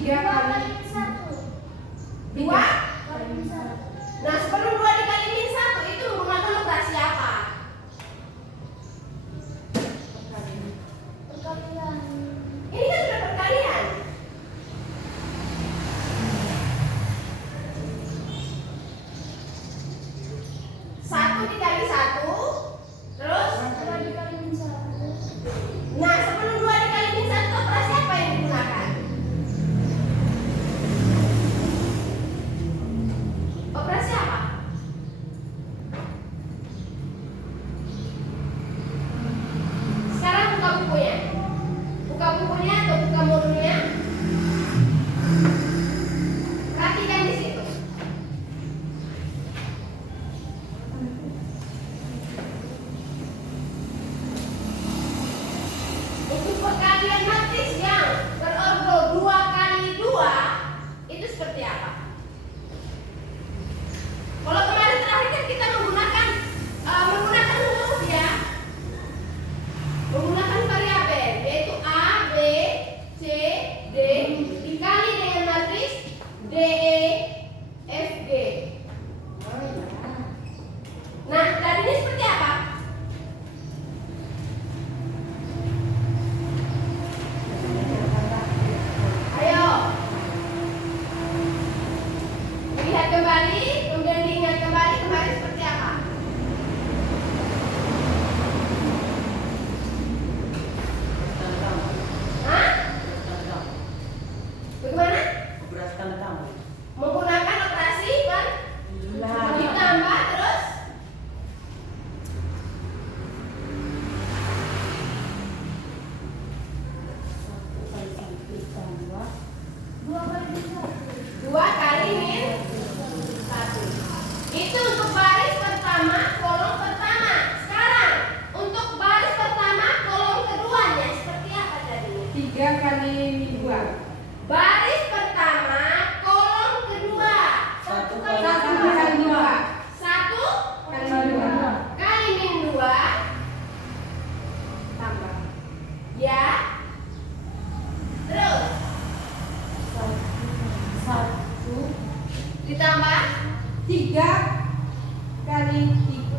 3 kali 1. 2. Kali 1. Nah, seperempat 2 dikali min 1 itu menggunakan operasi apa? Perkalian. Ini kan sudah perkalian. 1 dikali 1, terus 2 dikali min 1. nah, sebelum 2 dikali min 1 operasi apa yang digunakan? Operasi apa? Sekarang buka bukunya. Buka bukunya atau buka modulnya. Perhatikan di situ. Untuk perkalian matriks yang berordo 2 kali 2 itu seperti apa? Kalau kemarin terakhir kan kita menggunakan huruf ya, menggunakan variabel yaitu A, B, C, D dikali dengan matriks D, E, F, G. Nah, tadinya seperti apa? Ayo, lihat kembali, kemudian diingat kembali kemarin seperti apa? Hah? Bagaimana? Menggunakan operasi ditambah terus Dua kali min 1. 2 kali min 1. Itu untuk baris pertama, kolom pertama. Sekarang untuk baris pertama, kolom keduanya seperti apa tadinya? 3 kali min 2. Baris pertama, kolom kedua. 1 1 kali kali 2. 1 Kali 2. kali min 2 Tambah. ya. Terus 1 ditambah 3 kali 3.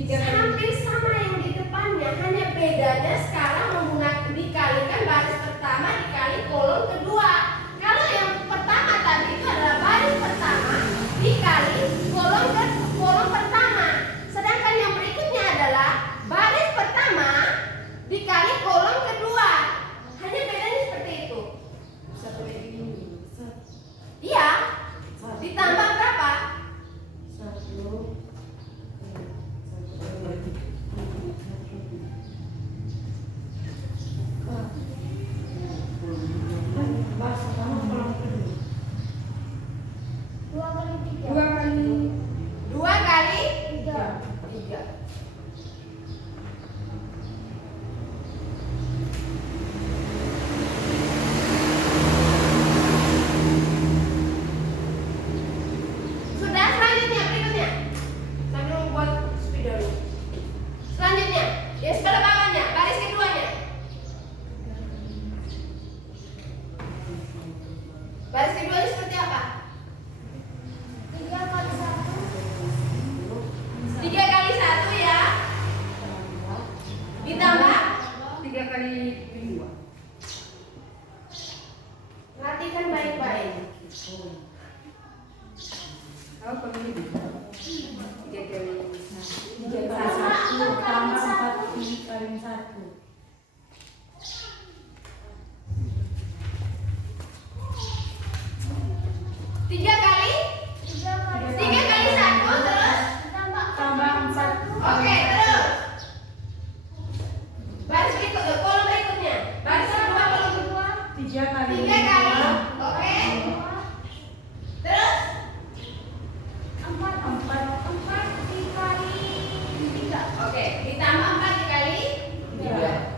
3 kali hampir sama yang di depannya, hanya bedanya sekarang menggunakan dikalikan baris pertama dikali kolom kedua. Kalau yang pertama tadi itu adalah baris pertama dikali kolom pertama. Sedangkan yang berikutnya adalah baris pertama dikali kolom kedua. Hanya bedanya seperti itu. Satu lagi ini. Iya. Ditambah berapa? 1. Dua kali 3. 2 kali 2 kali 3. 3. Sudah, selanjutnya berikutnya. Sambil membuat spidol. Selanjutnya, ya sebelah bawahnya, baris keduanya. Baris keduanya seperti apa? 3 kali 1. 3 kali 1 ya. Ditambah 3 kali min 2. perhatikan baik-baik. Oh, kalau ini 3 kali 3 kali 1 tambah 4 kali 1. 3 kali 3 kali 1 terus. Tambah 4. Oke, terus. Baris berikutnya, kolom berikutnya. Baris kedua, kolom kedua. 3 kali 3 kali. Oke. Terus 4 dikali 3. oke, ditambah 4 dikali 3.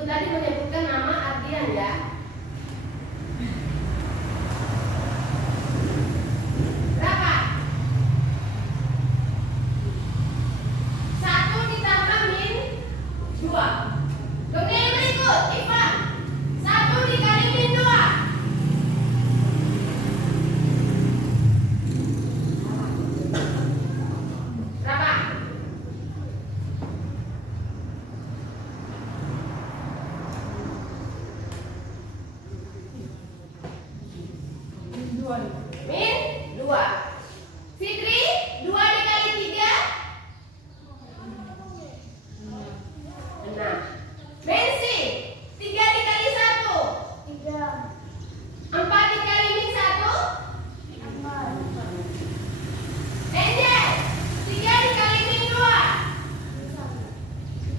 Ibu tadi menyebutkan nama Ardian ya. Berapa? 1 ditambah min 2. Kemudian yang berikut, Ivan. 1 dikali min 2. Berapa? Min 2. Fitri, 2 dikali 3 6. Bensi, 3 dikali 1 3. 4 dikali min 1 4. Angel, 3 dikali min 2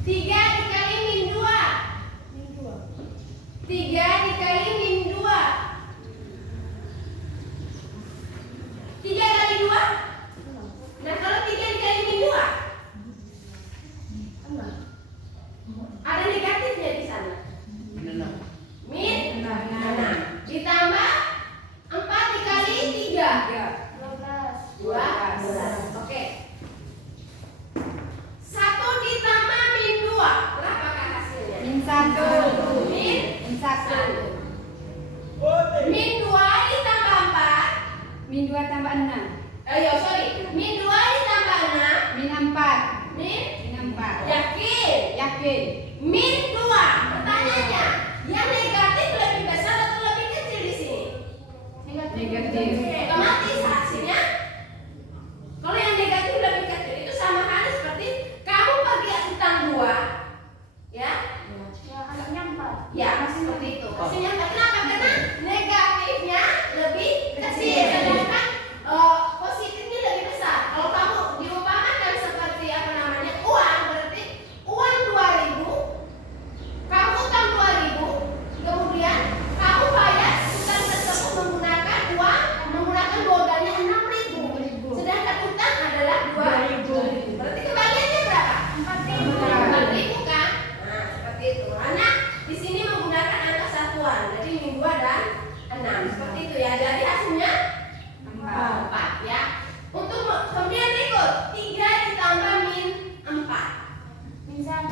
3 dikali min 2 3 dikali min 2 3 kali 2. Nah, kalau 3 dikali min 2 ada negatifnya di sana. Min 6 ditambah 4 dikali 3 12. Oke. 1 ditambah min 2 berapakah hasilnya? Min 1. Min Min 1. 1. Min 2 ditambah 4. Min 2 tambah 6. Min 2 ditambah 6. Min 4. Min Min 4. yakin. Yakin. Min 2. Pertanyaannya, yang negatif lebih besar atau lebih kecil di sini? Negatif. Otomatis hasilnya, kalau yang negatif lebih kecil itu sama halnya seperti kamu bagi utang 2, ya? Ya, seperti itu. Hasilnya kenapa? Karena negatifnya lebih kecil, sedangkan positifnya lebih besar. Kalau kamu diumpamakan seperti uang, berarti uang 2.000, kamu utang 2.000, kemudian kamu bayar utang tersebut menggunakan modalnya 6.000, sedangkan utang adalah 2.000. Berarti kembaliannya berapa? 4.000 kan? Nah, seperti itu. Karena di sini menggunakan angka satuan, jadi min 2 dan 6. Seperti itu ya. Jadi hasilnya 4 ya. Untuk kemudian berikut 3 ditambah min 4. Min 1.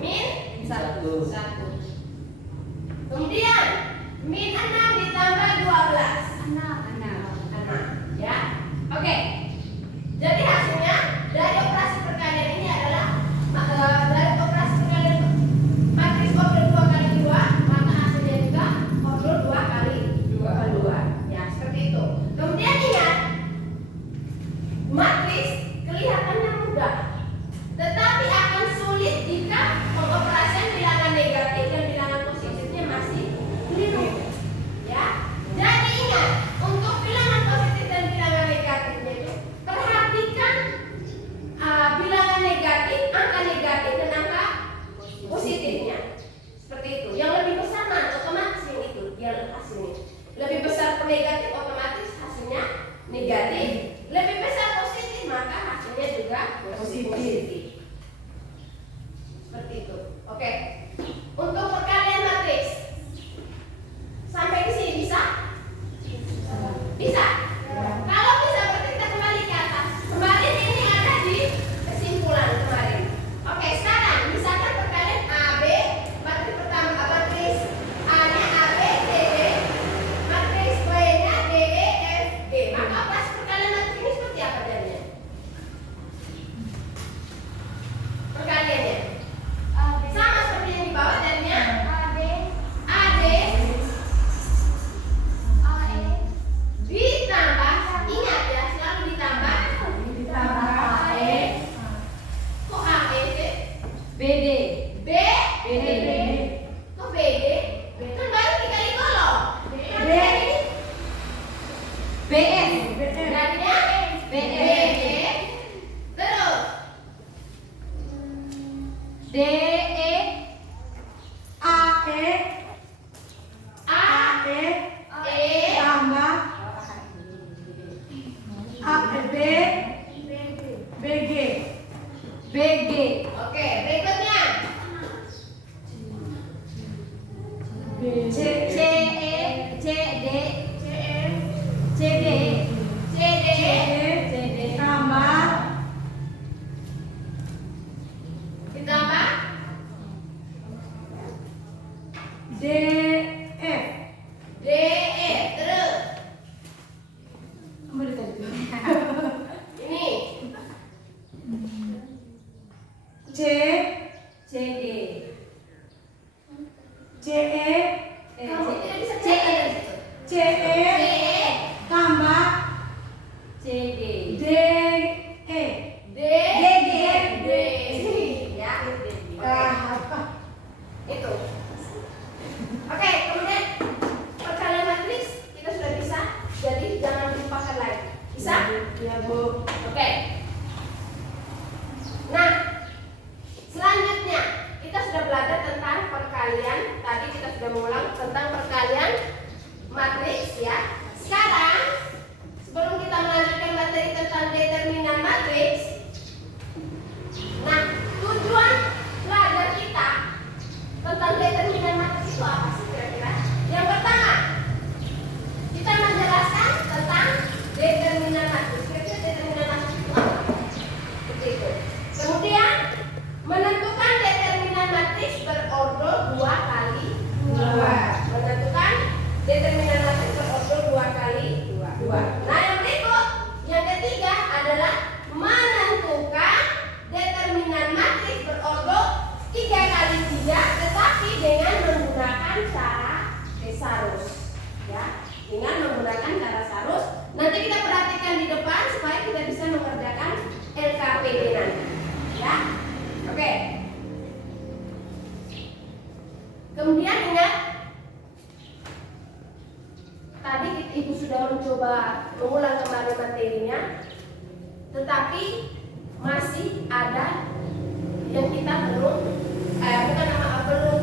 Min Min 1. 1. Kemudian min 6 ditambah 12. 6 ya. Oke. Jadi hasilnya dari operasi perkalian ini adalah dari operasi perkalian matriks order 2 kali 2, maka hasilnya juga order 2 kali 2. Ya, seperti itu. Kemudian ingat, matriks kelihatannya mudah, tetapi akan sulit jika pengoperasian bilangan negatif dan bilangan positifnya masih keliru. Ya. Jadi ingat, untuk bilangan positif dan bilangan negatifnya itu perhatikan bilangan negatif, angka negatif dan angka positifnya. Seperti itu. Yang lebih besar mana? Otomatis yang itu dia hasilnya. Lebih besar negatif, otomatis hasilnya negatif. Lebih besar positif, maka hasilnya juga positif. Seperti itu. Oke. Untuk perkalian matriks sampai di sini bisa? Bisa. Kalau bisa, berarti kita kembali ke atas. Kemarin ini ada di kesimpulan kemarin. Oke, sekarang misalkan perkalian AB, matriks pertama matriks A-nya AB, CD, matriks B-nya DE, F, G. Maka operasi perkalian matriks ini seperti apa jadinya? Perkaliannya sama seperti yang di bawah jadinya AD ditambah, ingat ya, selalu ditambah AE. Kok AE sih? BD. BD. Kok BD? Kan baru dikali kolom. Berarti BS. jadinya BD. Terus DE. AE. AE Tambah ABB. BG. Oke, berikutnya C C E C D C M C D C D tambah ditambah D F. D E terus Ambil tadi. ini C C D C E kamu tidak bisa C C E C E tambah C D D E. D D ya Apa? itu. Oke, kemudian perkalian matriks kita sudah bisa, jadi jangan dilupakan lagi. Bisa? Ya, Bu. Oke. Nah, selanjutnya kita sudah belajar tentang perkalian. Tadi kita sudah mengulang tentang perkalian matriks ya. Sekarang sebelum kita melanjutkan materi tentang determinan matriks, nah tujuan belajar kita tentang determinan matriks itu apa sih kira-kira? Yang pertama, kita menjelaskan tentang determinan matriks. Kira-kira determinan matriks itu apa? Seperti itu. Kemudian menentukan determinan matriks berordol 2 kali 2. Menentukan determinan matriks berordol 2 kali 2. Nah, yang berikut, yang ketiga adalah menentukan determinan matriks berordol 3 kali 3, tetapi dengan menggunakan cara Thesaurus ya, dengan menggunakan cara Thesaurus. Nanti kita perhatikan di depan supaya kita bisa mengerjakan LKPD nanti ya. Oke. Kemudian ingat, tadi Ibu sudah mencoba mengulang kembali materinya, tetapi masih ada yang kita belum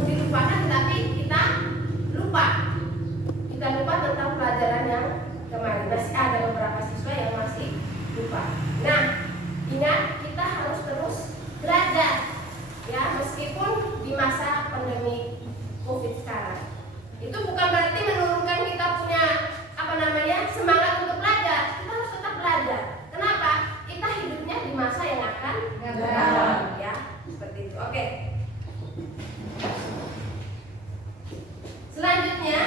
dilupakan, tetapi kita lupa tentang pelajaran yang kemarin. Masih ada beberapa siswa yang masih lupa. Nah, ingat kita harus terus belajar ya, meskipun di masa pandemi COVID sekarang. Itu bukan berarti menurunkan kita punya semangat untuk belajar. Kita harus tetap belajar. Kenapa? Kita hidupnya di masa yang akan datang ya, seperti itu. Oke. Selanjutnya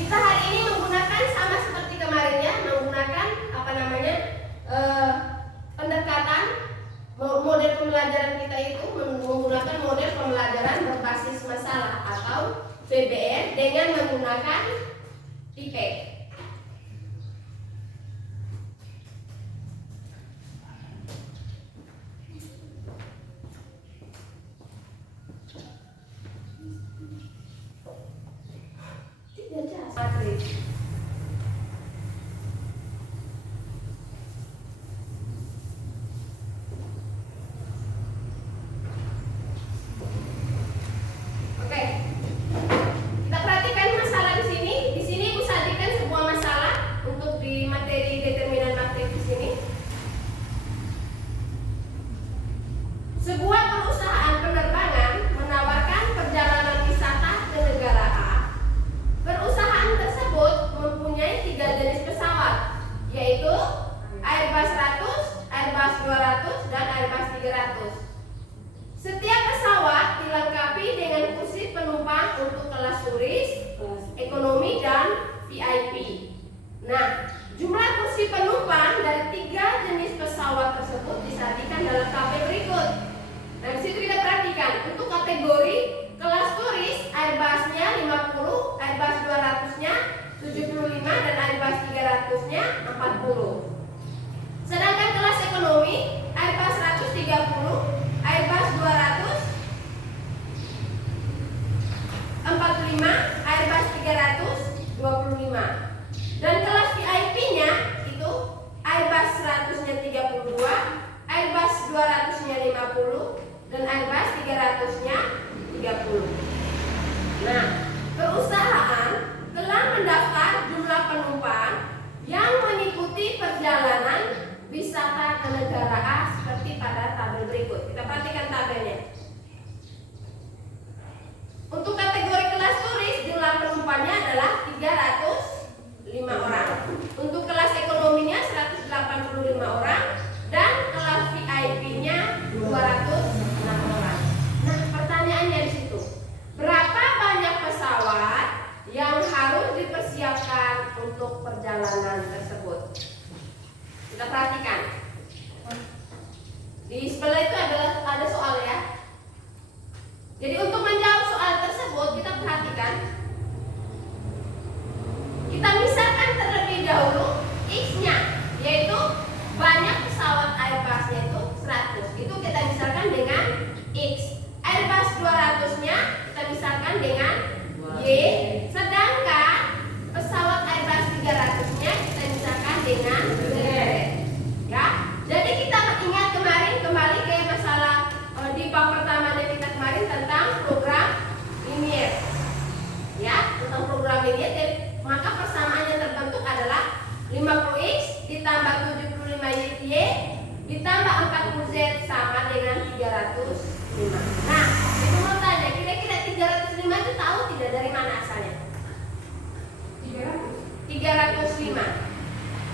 kita hari ini menggunakan sama seperti kemarinnya, menggunakan pendekatan model pembelajaran kita itu menggunakan model pembelajaran berbasis masalah atau PBM dengan menggunakan IPEK. Matriks. Oke. Kita perhatikan masalah di sini. Di sini Ibu sajikan sebuah masalah untuk di materi determinan matriks di sini. Sebuah perusahaan penerbangan menawarkan perjalanan wisata ke negara A. Perusahaan tersebut mempunyai 3 jenis pesawat, yaitu Airbus 100, Airbus 200, dan Airbus 300. Setiap pesawat dilengkapi dengan kursi penumpang untuk kelas turis, ekonomi, dan VIP. Nah, jumlah kursi penumpang dari 3 jenis pesawat tersebut disajikan dalam tabel berikut. Nah, di situ kita perhatikan untuk kategori kelas turis, Airbus-nya 50, Airbus 200-nya 75, dan Airbus 300-nya 40. Sedangkan kelas ekonomi, Airbus 130, Airbus 200 45, Airbus 300 25. Dan kelas VIP-nya itu Airbus 100-nya 32, Airbus 200-nya 50, dan Airbus 300-nya 30. Nah, perusahaan telah mendaftar jumlah penumpang yang mengikuti perjalanan wisata ke negara A seperti pada tabel berikut. Kita perhatikan Di sebelah itu ada soal ya. Jadi untuk menjawab soal tersebut kita perhatikan. Kita misalkan terlebih dahulu X-nya, yaitu banyak pesawat Airbus-nya itu 100. Itu kita misalkan dengan X. Airbus 200-nya kita misalkan dengan Y. Sedangkan pesawat Airbus 300-nya kita misalkan dengan Z. Ya. Jadi kita ingat kembali ke masalah di bab pertamanya kita kemarin tentang program linear. Ya, tentang program linear. Maka persamaan yang terbentuk adalah 50x ditambah 75y ditambah 40z sama dengan 305. Nah, itu mau tanya, kira-kira 305 itu tahu tidak dari mana asalnya? 305.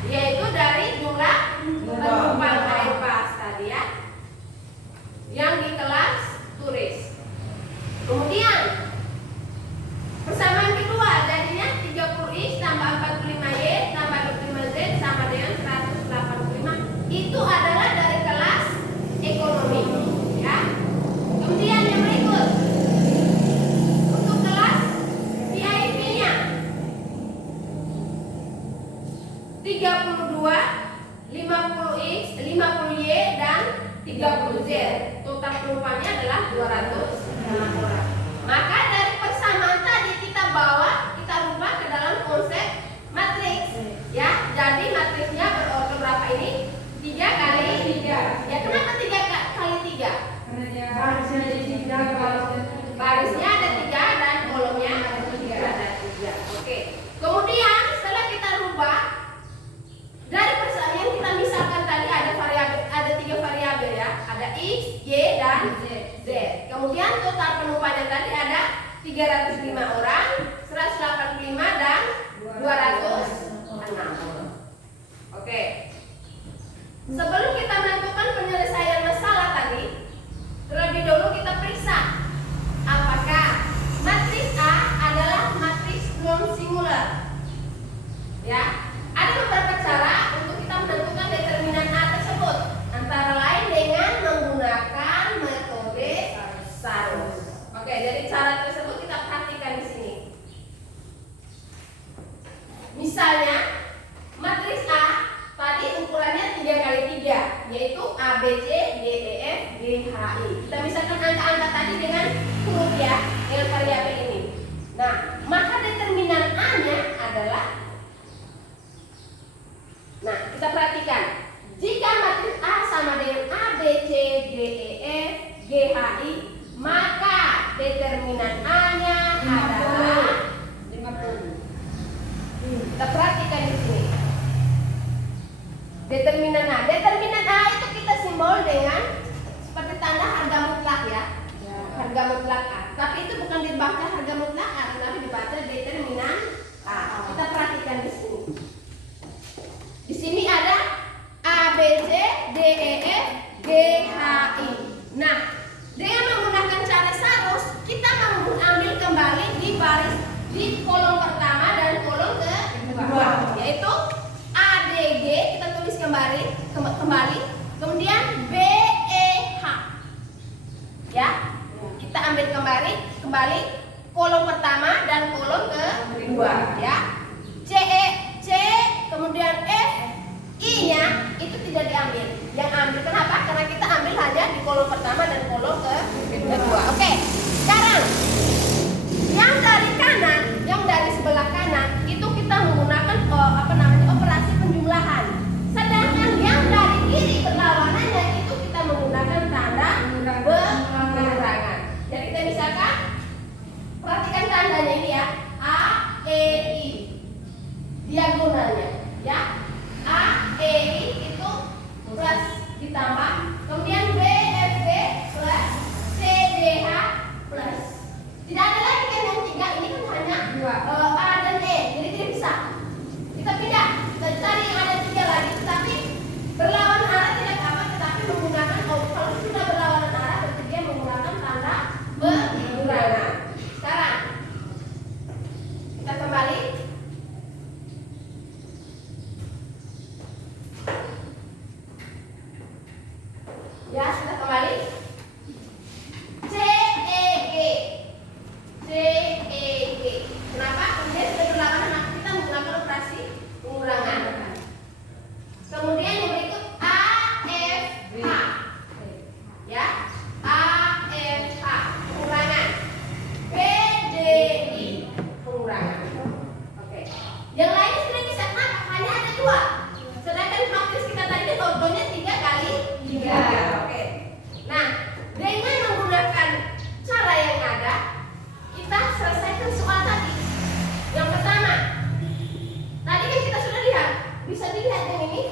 Yaitu dari jumlah penumpang Airbus tadi ya. Yang di kelas turis. Kemudian persamaan kedua jadinya 30x tambah 45y tambah 25z sama dengan 185. Itu adalah dari kelas ekonomi ya. Kemudian yang berikut untuk kelas VIP-nya 32, 50x, 50y dan 30z. Total penumpangnya adalah 206 orang. Maka dari persamaan tadi kita rubah ke dalam konsep matriks ya. Jadi matriksnya berorder berapa ini? 3 kali 3. Ya, kenapa 3 kali 3? Barisnya ada 3, Barisnya ada 3 dan kolomnya ada 3. Oke. Kemudian setelah kita rubah dari persamaan yang kita misalkan tadi ada 3 variabel ya. Ada X, Y dan Z. Kemudian total penumpangnya tadi ada 305 orang, 185 dan 206. Oke. Sebelum kita menentukan penyelesaian masalah tadi, terlebih dahulu kita periksa apakah matriks A adalah matriks non singular. Ya, ada beberapa cara untuk kita menentukan determinan A tersebut, antara lain dengan menggunakan metode Sarus. Oke, dari cara tersebut kita perhatikan di sini. Misalnya, matriks A tadi ukurannya 3 kali 3, yaitu A, B, C, D, E, F, G, H, I. Kita misalkan angka-angka tadi dengan huruf ya, dengan variabel ini. Nah, maka determinan A-nya adalah, nah kita perhatikan, jika matriks A sama dengan A, B, C, D, E, F, G, H, I, maka determinan A-nya adalah 50. Kita perhatikan di sini. Determinan A itu kita simbol dengan seperti tanda harga mutlak ya. Harga mutlak A. Tapi itu bukan dibaca harga mutlak A, tapi dibaca determinan A. Kita perhatikan di sini. Di sini ada A, B, C, D, E, F, G, H, I. Nah, dengan menggunakan cara Sarus, kita mengambil kembali di kolom pertama dan kolom kedua, yaitu A, D, G kita tulis kembali, kemudian B, E, H. Ya, kita ambil kembali kolom pertama dan kolom kedua, ya. C, kemudian F, I-nya itu tidak diambil. Yang ambil kenapa? Karena kita ambil hanya di kolom pertama dan kolom kedua. Oke, sekarang yang dari sebelah kanan itu kita menggunakan operasi penjumlahan. Sedangkan yang dari kiri berlawanannya itu kita menggunakan tanda pengurangan. Jadi kita misalkan perhatikan tandanya ini ya, A, E, I. Diagonalnya ya. A, E, I itu plus ditambah, kemudian B, F, G Ya, kita kembali. CEG. CEG. Kenapa? Kemudian sudah berlawanan, maka kita menggunakan operasi pengurangan. Kemudian yang berikut AFH. Ya, AFH pengurangan. PDI pengurangan. Oke. Yang lain sudah bisa, kenapa? Hanya ada 2. Sedangkan matris kita tadi contohnya 3 kali 3. Oke. Nah, dengan menggunakan cara yang ada, kita selesaikan soal tadi. Yang pertama, tadi kan kita sudah lihat, bisa dilihat yang ini.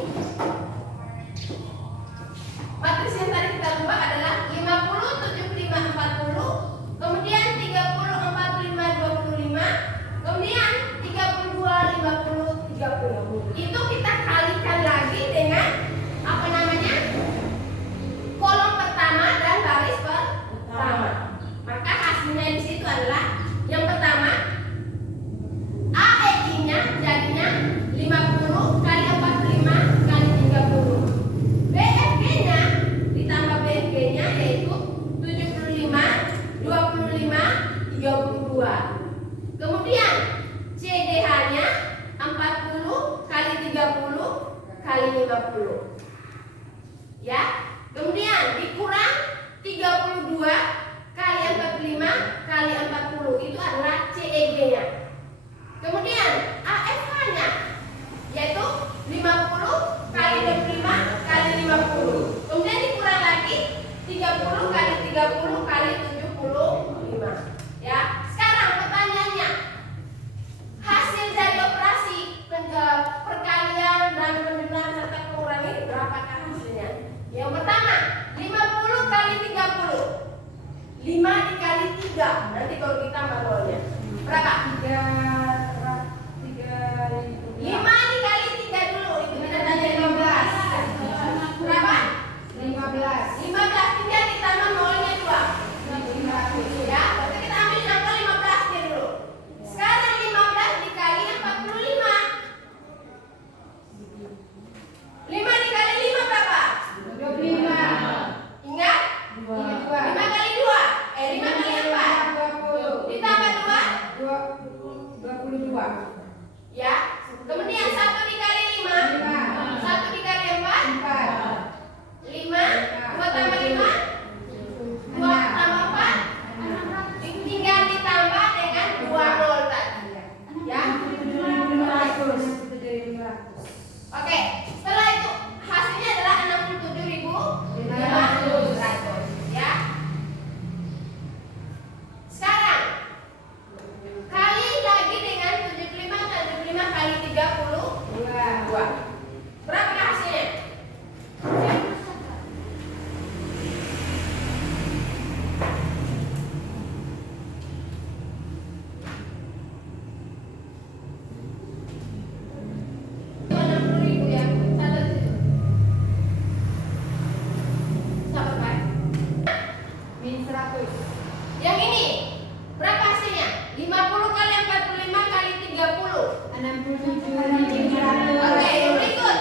Matris yang tadi kita ubah adalah 50, 75, 40, kemudian 30, 45, 25, kemudian 32, 50, 30. Itu kita kalikan lagi dengan apa namanya? Kolom pertama dan baris pertama. Maka hasilnya di situ adalah yang pertama AEI-nya jadinya 50 kali 45 kali 30. BFG-nya ditambah BFG-nya yaitu 75, 25, 32. Kemudian CDH-nya 40 kali 30 kali 50. Ya. Kemudian dikurang 32 kali 45 kali 40. Itu adalah CEG-nya. Kemudian AFH-nya yaitu 50 kali 25 kali 50. Kemudian dikurang lagi 30 kali 30 kali 75. Ya. Sekarang pertanyaannya, hasil dari operasi perkalian dan penjumlahan serta pengurangan ini berapakah hasilnya? Yang pertama, 50 kali 30. 5 dikali 3. Nanti kalau kita nolnya berapa? 5 dikali 3 dulu. Itu kita tanya 15. Berapa? 15. 15 tinggal ditambah nolnya 2. Ya, berarti kita ambil angka 15 nya dulu. Sekarang 15 dikali 45. 5 dikali 5 berapa? 25. Ingat? 5 kali 2. 5 kali 4. 20. Ditambah 2. 22. Ya. Kemudian 1 dikali 5. 1 dikali 4. 5. 2 tambah 5. 2 tambah 4. Tinggal ditambah dengan 2 nol tadi. Ya. Oke. Setelah itu hasilnya adalah 67.500. Ya. Sekarang kali lagi dengan 75 kali 32. Berapa hasilnya? Yang ini berapa hasilnya? 50 kali 45 kali 30. 67.500. Oke, yang berikut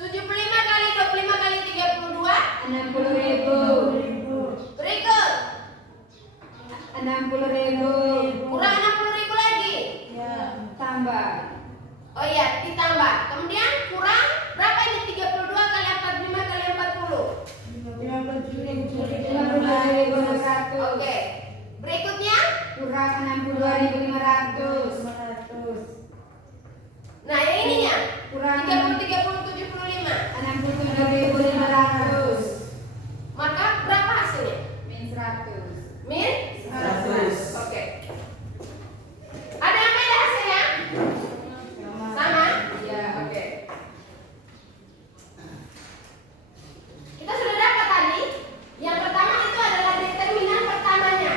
75 kali 25 kali 32. 60.000. Berikut 60.000. kurang 60.000 lagi. Ya, tambah. Oh iya, ditambah. Kemudian kurang berapa ini? 32 kali 45 kali 40. 55.500. Oke. Berikutnya, Kurang 62.500. nah yang ininya Kurang 30 75. 67.500. Maka berapa hasilnya? Min 100. Min 100. Oke. Ada yang beda hasilnya? Sama? Ya. Oke. Kita sudah dapat tadi. Yang pertama itu adalah determinan pertamanya.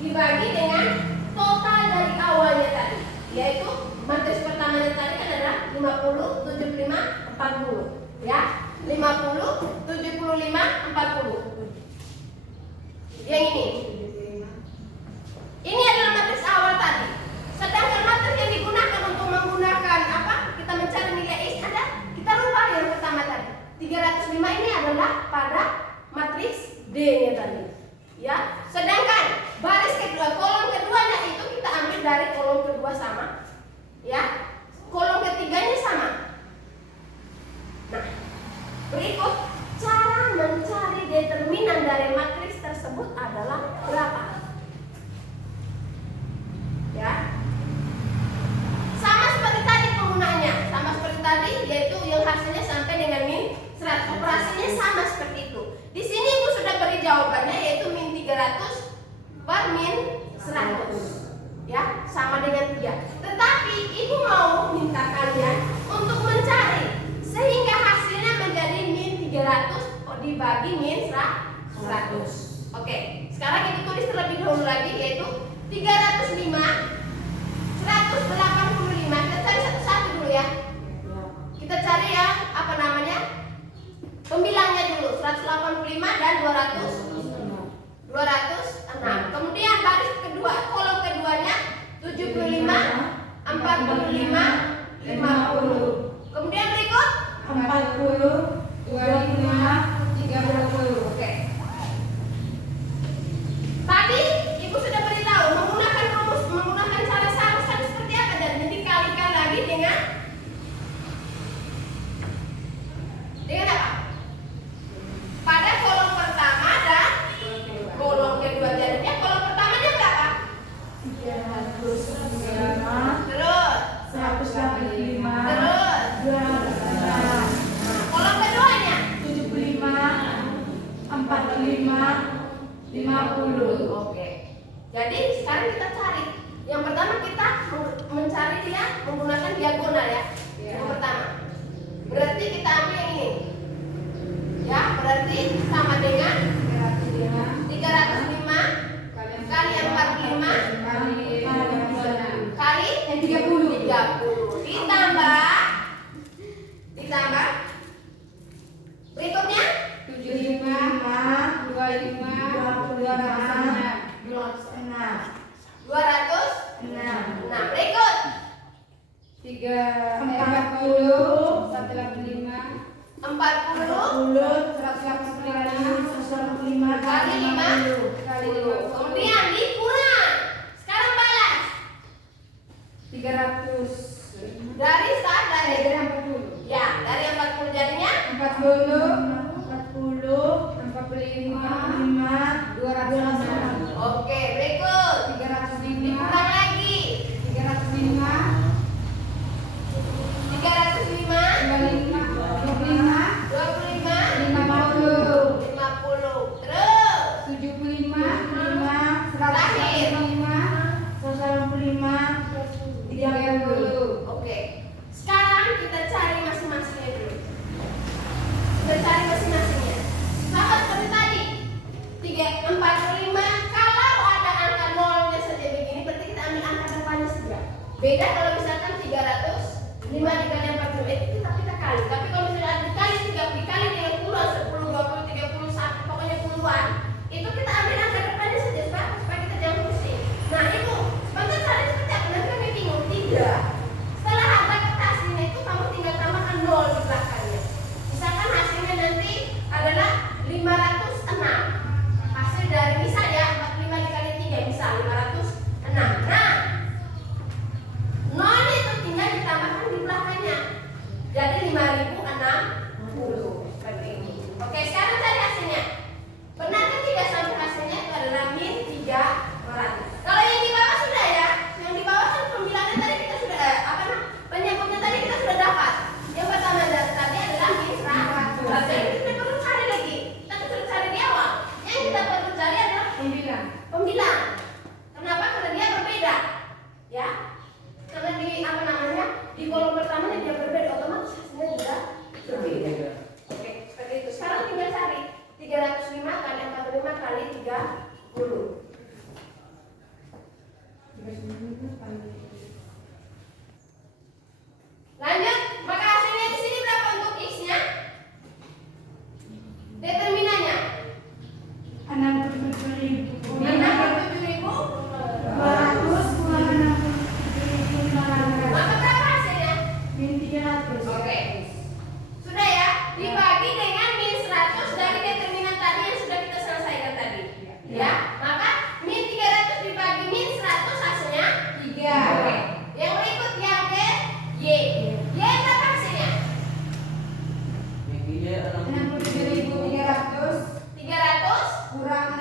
Dibagi dengan total dari awalnya tadi, yaitu matris pertamanya tadi kan adalah 50, 75, 40, ya. 50, 75, 40. Yang ini adalah matris awal tadi. Sedangkan matris yang digunakan untuk menggunakan apa? Kita mencari nilai X ada. Kita rubah yang pertama tadi. 305 ini adalah pada matris D-nya tadi. Ya. Sedangkan baris kedua, kolom keduanya itu kita ambil dari kolom kedua sama. Ya. Kolom ketiganya sama. Nah, berikut cara mencari determinan dari matris tersebut adalah berapa? Ya. Sama seperti tadi penggunaannya, sama seperti tadi, yaitu yang hasilnya sampai dengan min 100. Operasinya sama seperti itu. Di sini Ibu sudah beri jawabannya, yaitu min 300 per min 100. Ya, sama dengan 3. Tetapi Ibu mau minta kalian untuk mencari sehingga hasilnya menjadi min 300 dibagi min 100. Oke, sekarang Ibu tulis terlebih dahulu lagi, yaitu 305, 185. Kita cari satu-satu dulu ya. Kita cari yang apa namanya? Pembilangnya dulu. 185 dan 206. Kemudian baris kedua, kolom keduanya 75, 45, 50. Kemudian berikut 40, 25, 30. Oke. Tadi Ibu sudah beritahu menggunakan rumus, menggunakan cara seharusnya seperti apa, dan dikalikan lagi dengan apa? Pada kolom pertama dan kolom kedua. Jadinya kolom pertamanya berapa? 305, Terus 185, terus 206, kolom keduanya 75, 45, 50. Oke. Jadi sekarang kita cari. Yang pertama kita mencari dia menggunakan diagonal ya. Yang pertama. Berarti kita ambil yang ini. Ya, berarti sama dengan 305 kali 45 kali yang 30. Ditambah berikutnya 75, 25, 206. Berikut 40, 185, 40 185 kali 50. Kemudian dikurang. Sekarang balas. 300 Dari start dari dari 40, ya, dari 40 jadinya 40, 40, 45, 206. oke, berikut 305, dikurang lagi. 305, 305 25, 25 50, 50. Terus 75, 185, 30. oke. Sekarang kita cari masing-masingnya dulu. Kita cari masing-masingnya. Sama seperti tadi. 345. Kalau ada angka nolnya saja begini, berarti kita ambil angka depannya saja. Beda kalau misalkan 305 dikali 40 itu kita kali. Tapi kalau misalnya dikali dengan puluhan 10, 20, 30, 1, pokoknya puluhan, itu kita ambil angka depannya saja supaya kita jangan pusing. Nah, Ibu, sebentar cari seperti apa? Nanti kami bingung. Tidak. Setelah dapat hasilnya itu kamu tinggal tambahkan 0 di belakangnya. Misalkan hasilnya nanti adalah 506. Hasil dari misal ya 45 dikali 3 misal 506. Nah, 0 itu tinggal ditambahkan di belakangnya. Jadi 5060 seperti ini. Oke, sekarang cari hasilnya. Benarkah tidak sampai hasilnya itu adalah min 300? Kalau yang di bawah sudah ya, yang di bawah kan pembilangnya tadi kita sudah penyebutnya tadi kita sudah dapat. Yang pertama tadi adalah min 100. Berarti kita perlu cari lagi. Kita sudah cari di awal. Yang kita perlu cari adalah pembilang. Kenapa? Karena dia berbeda. Ya. Karena di kolom pertamanya dia berbeda, otomatis hasilnya juga berbeda. Oke, seperti itu. Sekarang tinggal cari 305 kali 45 kali 30.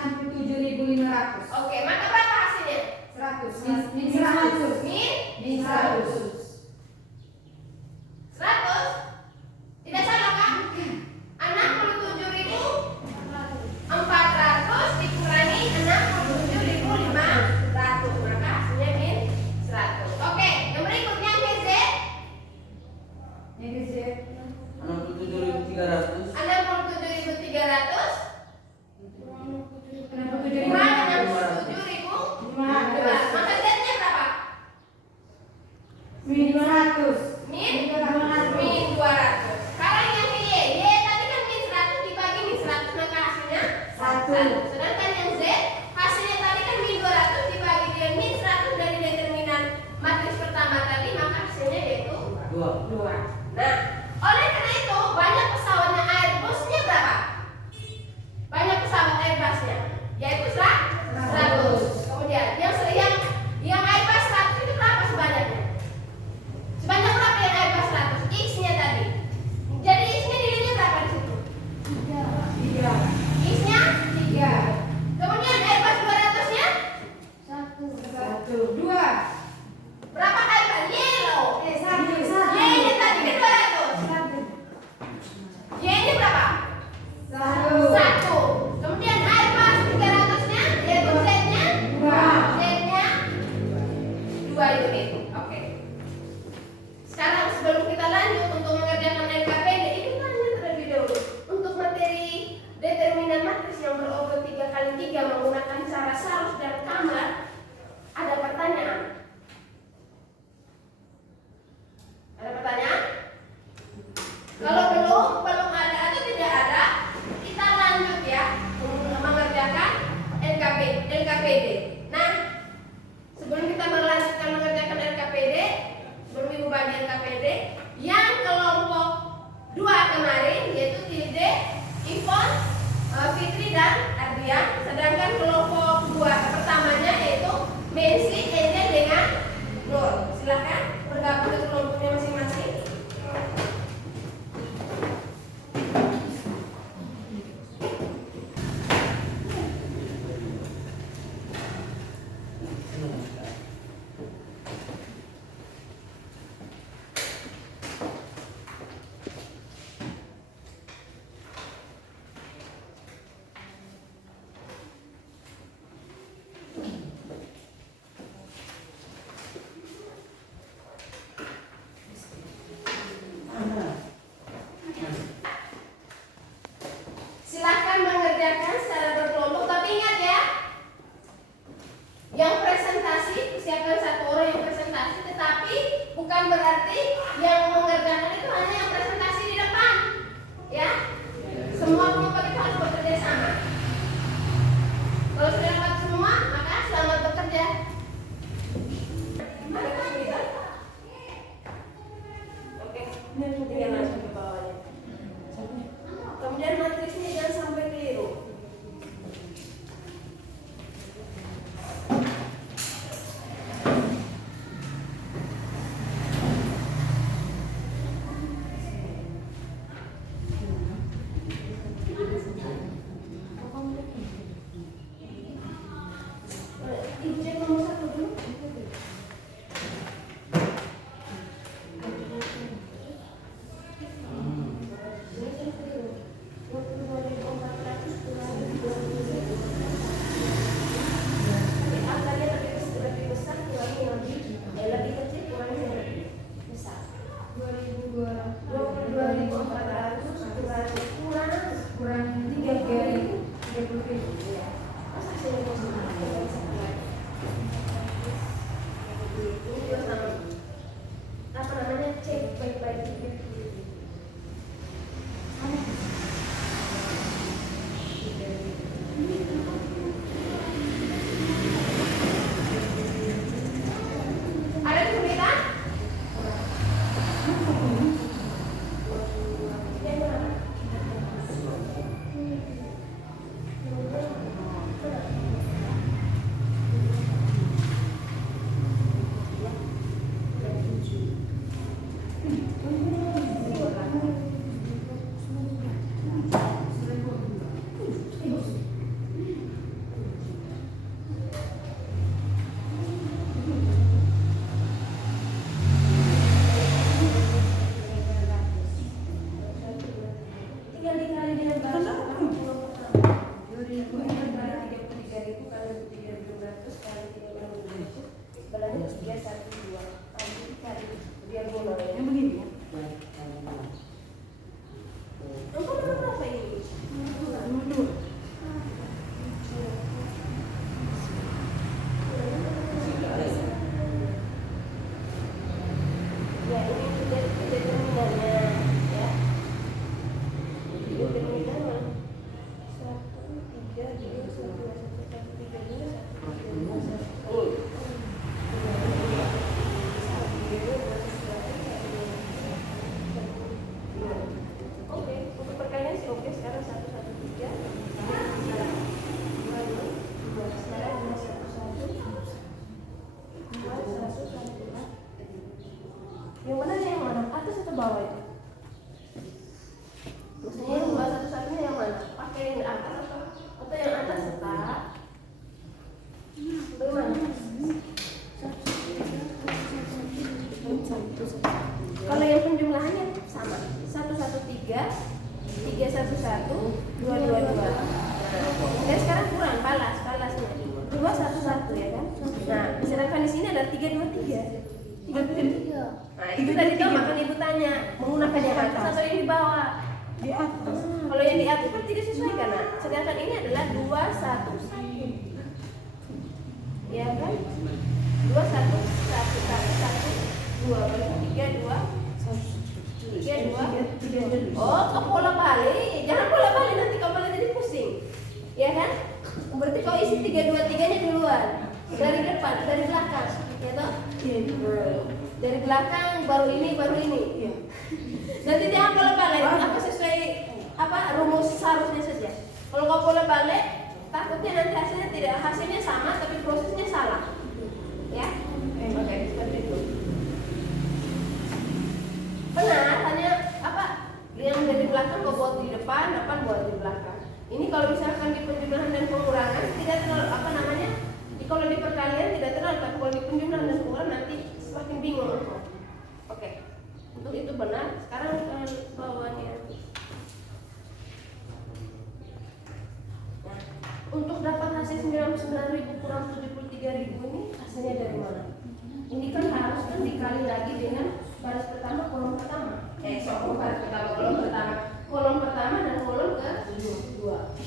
67.500. Oke, maka berapa hasilnya? 100. Min 100. 100. Tidak salah kan? 67.400 dikurangi 67.500, maka hasilnya min 100. Oke, yang berikutnya min Z. Ini Z. 67.300. 67.300 Kenapa kurang 7.500? 67.500. Maka Z-nya berapa? Min 200. Min 200. Sekarang yang Y. Y tadi kan min 100 dibagi min 100, maka hasilnya 1. Sedangkan yang Z hasilnya tadi kan min 200 dibagi dengan min 100 dari determinan matriks pertama tadi, maka hasilnya yaitu 2. Nah, oleh karena itu banyak pesawatnya Airbusnya berapa? Banyak pesawat Airbusnya yaitu 100. Kemudian yang Airbus 100 itu berapa sebanyaknya? Sebanyak berapa yang Airbus 100? X-nya tadi. Jadi X-nya nilainya berapa di situ? 3. X-nya 3. Kemudian Airbus 200-nya 1. 2. berapa Airbus? Yellow. 1. Y-nya tadi kan 200. Y-nya berapa? 1. Kemudian Airbus 300-nya yaitu Z-nya 2 unit. Oke. Sekarang sebelum kita lanjut untuk mengerjakan NKPD, ini tanya terlebih dahulu. Untuk materi determinan matriks yang berobat 3x3 menggunakan cara Sarus dan Kamler, ada pertanyaan? Ada pertanyaan? Kalau belum ada atau tidak ada, kita lanjut ya mengerjakan NKPD. Nah, sebelum kita melanjutkan mengerjakan NKPD, sebelum Ibu bagi NKPD, yang kelompok 2 kemarin yaitu Tilde, Ivon, Fitri dan Adrian, sedangkan kelompok 2 pertamanya yaitu Messi, Ende dengan Nur. Silakan bergabung ke kelompoknya masing-masing. Silakan mengerjakan secara berkelompok, tapi ingat ya, yang presentasi siapkan satu orang yang presentasi, tetapi bukan berarti yang mengerjakan itu hanya yang presentasi di depan, ya. Semua kelompok itu harus bekerja sama. Kalau sudah dapat semua, maka selamat bekerja. Ada kesulitan? Oke, tinggal langsung ke bawahnya. Kemudian matrisnya jangan sampai keliru. Ibu cek nomor 1 dulu. Nah, itu tadi tuh makanya ibu tanya menggunakan yang atas atau yang di bawah. Di atas. Kalau yang di atas kan tidak sesuai kan, Nak? Sedangkan ini adalah 2 1 1. Ya kan? 2 1 1 1 1 2 berarti 3 2 3 2. Oh, kau pola balik. Jangan pola balik nanti kau malah jadi pusing. Ya kan? Berarti kau isi 3 2 3-nya duluan. Dari depan, dari belakang. Ya toh? Dari belakang baru ini. Iya. Nanti jangan pola balik. Apa sesuai rumus seharusnya saja. Kalau kau pola balik, takutnya nanti hasilnya sama tapi prosesnya salah. Ya? Oke, seperti itu. Benar, hanya yang dari belakang kau buat di depan buat di belakang. Ini kalau misalkan di penjumlahan dan pengurangan tidak terlalu kalau di perkalian tidak terlalu, tapi kalau di penjumlahan dan pengurangan nanti semakin bingung. Oke. Untuk itu benar. Sekarang bawaannya. Nah, untuk dapat hasil 99.000 kurang 73.000 ini hasilnya dari mana? Ini kan harus dikali lagi dengan baris pertama kolom pertama. Baris pertama kolom pertama dan kolom kedua.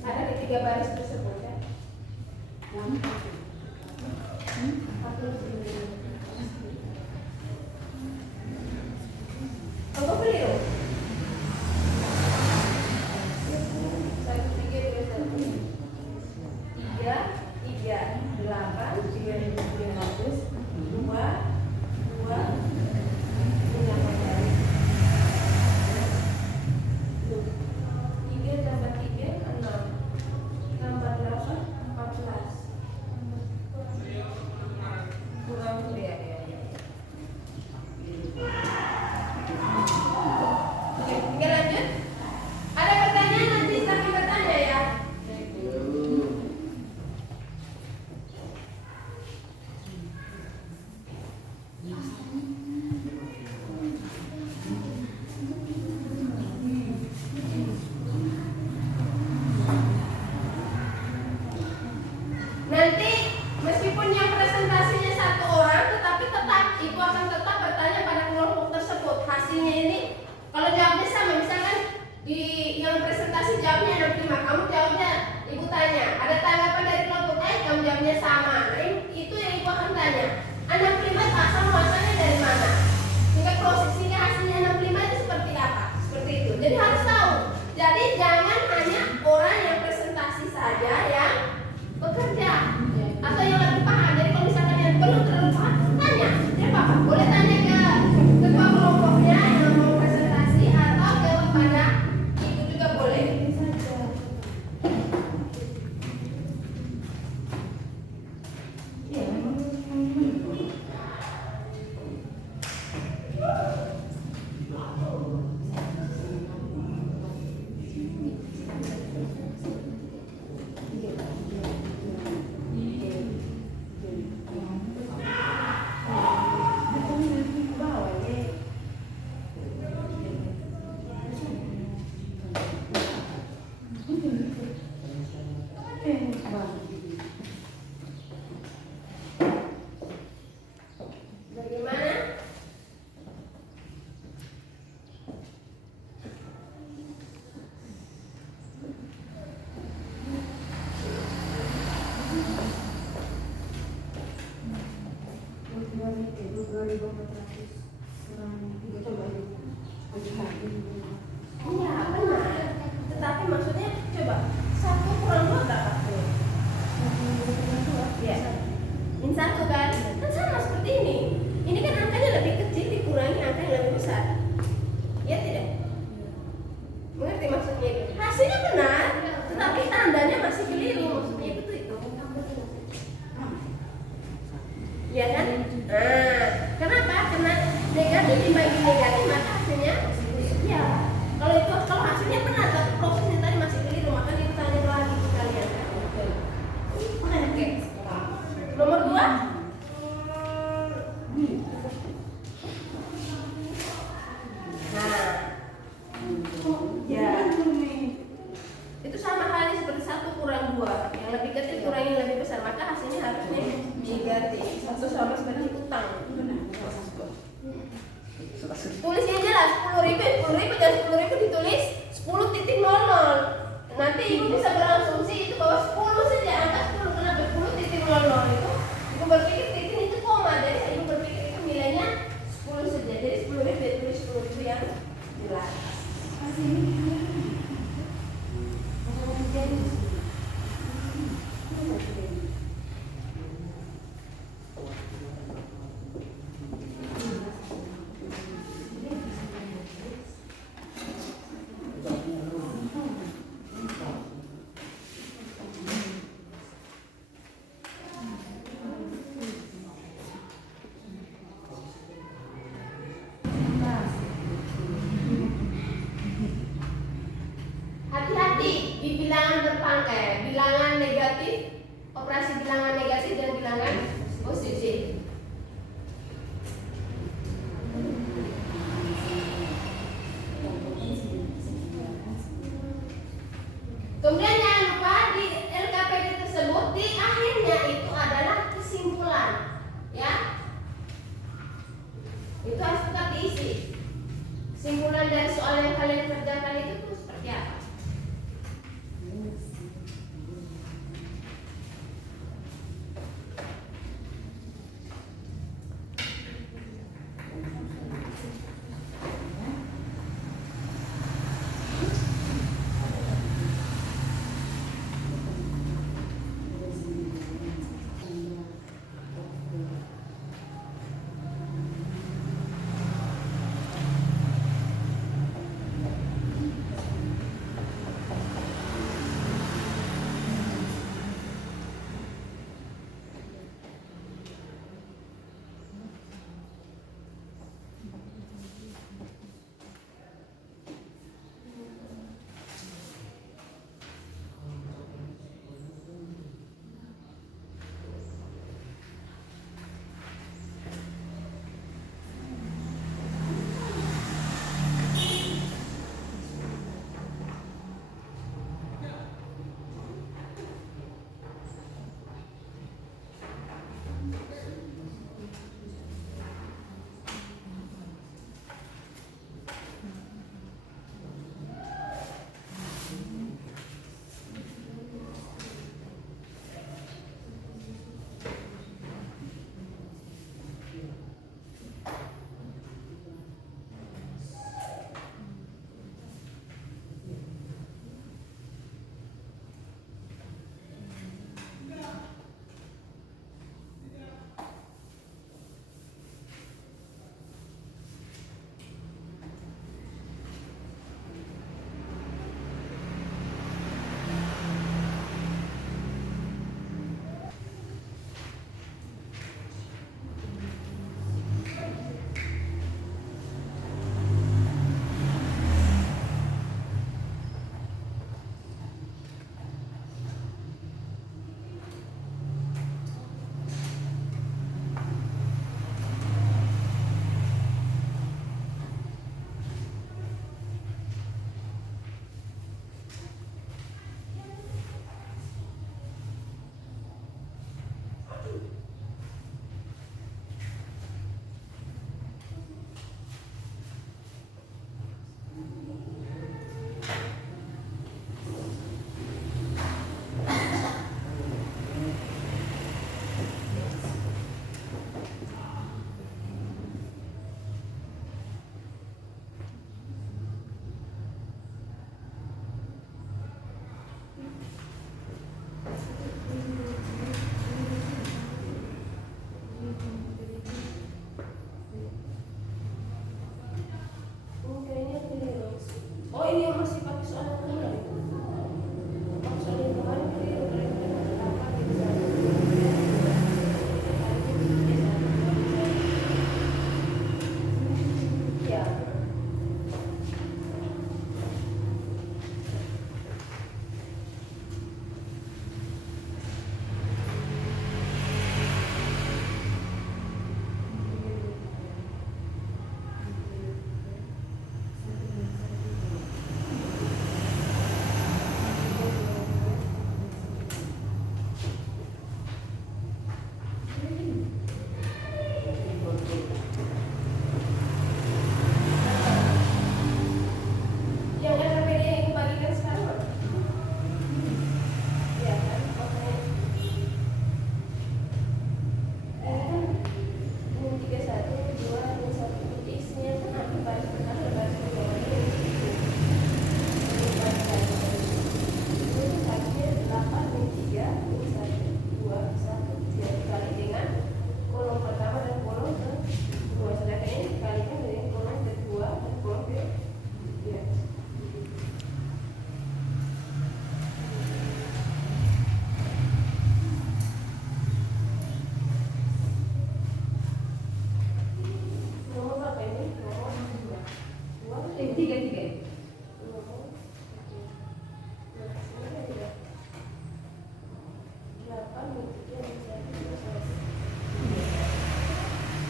Ada ketiga baris tersebut ya. Apa beliau? 1 3 2 1 3 8 3.500 2 nanti meskipun yang presentasinya 1 orang, tetapi tetap ibu akan tetap bertanya pada kelompok tersebut. Hasilnya ini kalau jawabnya sama, misalkan di yang presentasi jawabnya 65, kamu jawabnya ibu tanya, ada tanggapan dari kelompok A, kamu jawabnya sama. Nah, itu yang ibu akan tanya. 65 asal muasalnya dari mana? Sehingga prosesnya hasilnya 65 itu seperti apa? Seperti itu. Jadi harus tahu. Jadi jangan hanya orang yang presentasi saja yang bekerja atau yang lebih paham. Jadi kalau misalkan yang belum terlalu paham, tanya. Tidak apa-apa. Boleh tanya ke ketua kelompoknya yang mau presentasi atau kepada ibu juga boleh. Bagaimana? Iya benar. Tetapi maksudnya coba 1 kurang 2 berapa? Iya. Min 1 kan? Kan sama seperti ini. Ini kan angkanya lebih kecil dikurangi angka yang lebih besar. Ya tidak? Mengerti maksudnya itu? Hasilnya benar, tetapi tandanya masih keliru. Maksudnya itu. Ya kan? Nah, kenapa? Karena negatif dibagi negatif maka hasilnya ya. Kalau hasilnya benar tapi prosesnya tadi masih keliru, maka ditanya lagi ke kalian. Oke. Nomor 2. Nah, ya. Itu sama halnya seperti 1 kurang 2. Yang lebih kecil kurang yang lebih besar, maka hasilnya harusnya negatif. Satu sama sebenarnya utang. Tulis yang jelas 10.000 dan 10.000 ditulis 10.00. Nanti ibu bisa berasumsi itu bahwa 10 saja, angka 10. Kenapa 10.00 itu? Ibu berpikir titik itu koma, jadi ibu berpikir itu nilainya 10 saja. Jadi 10.000 ditulis 10.000 yang jelas. Hati-hati di bilangan negatif, operasi bilangan negatif dan bilangan positif. Kemudian jangan lupa di LKPD tersebut di akhirnya itu adalah kesimpulan, ya. Itu harus tetap diisi. Kesimpulan dari soal yang kalian kerjakan itu tuh seperti apa?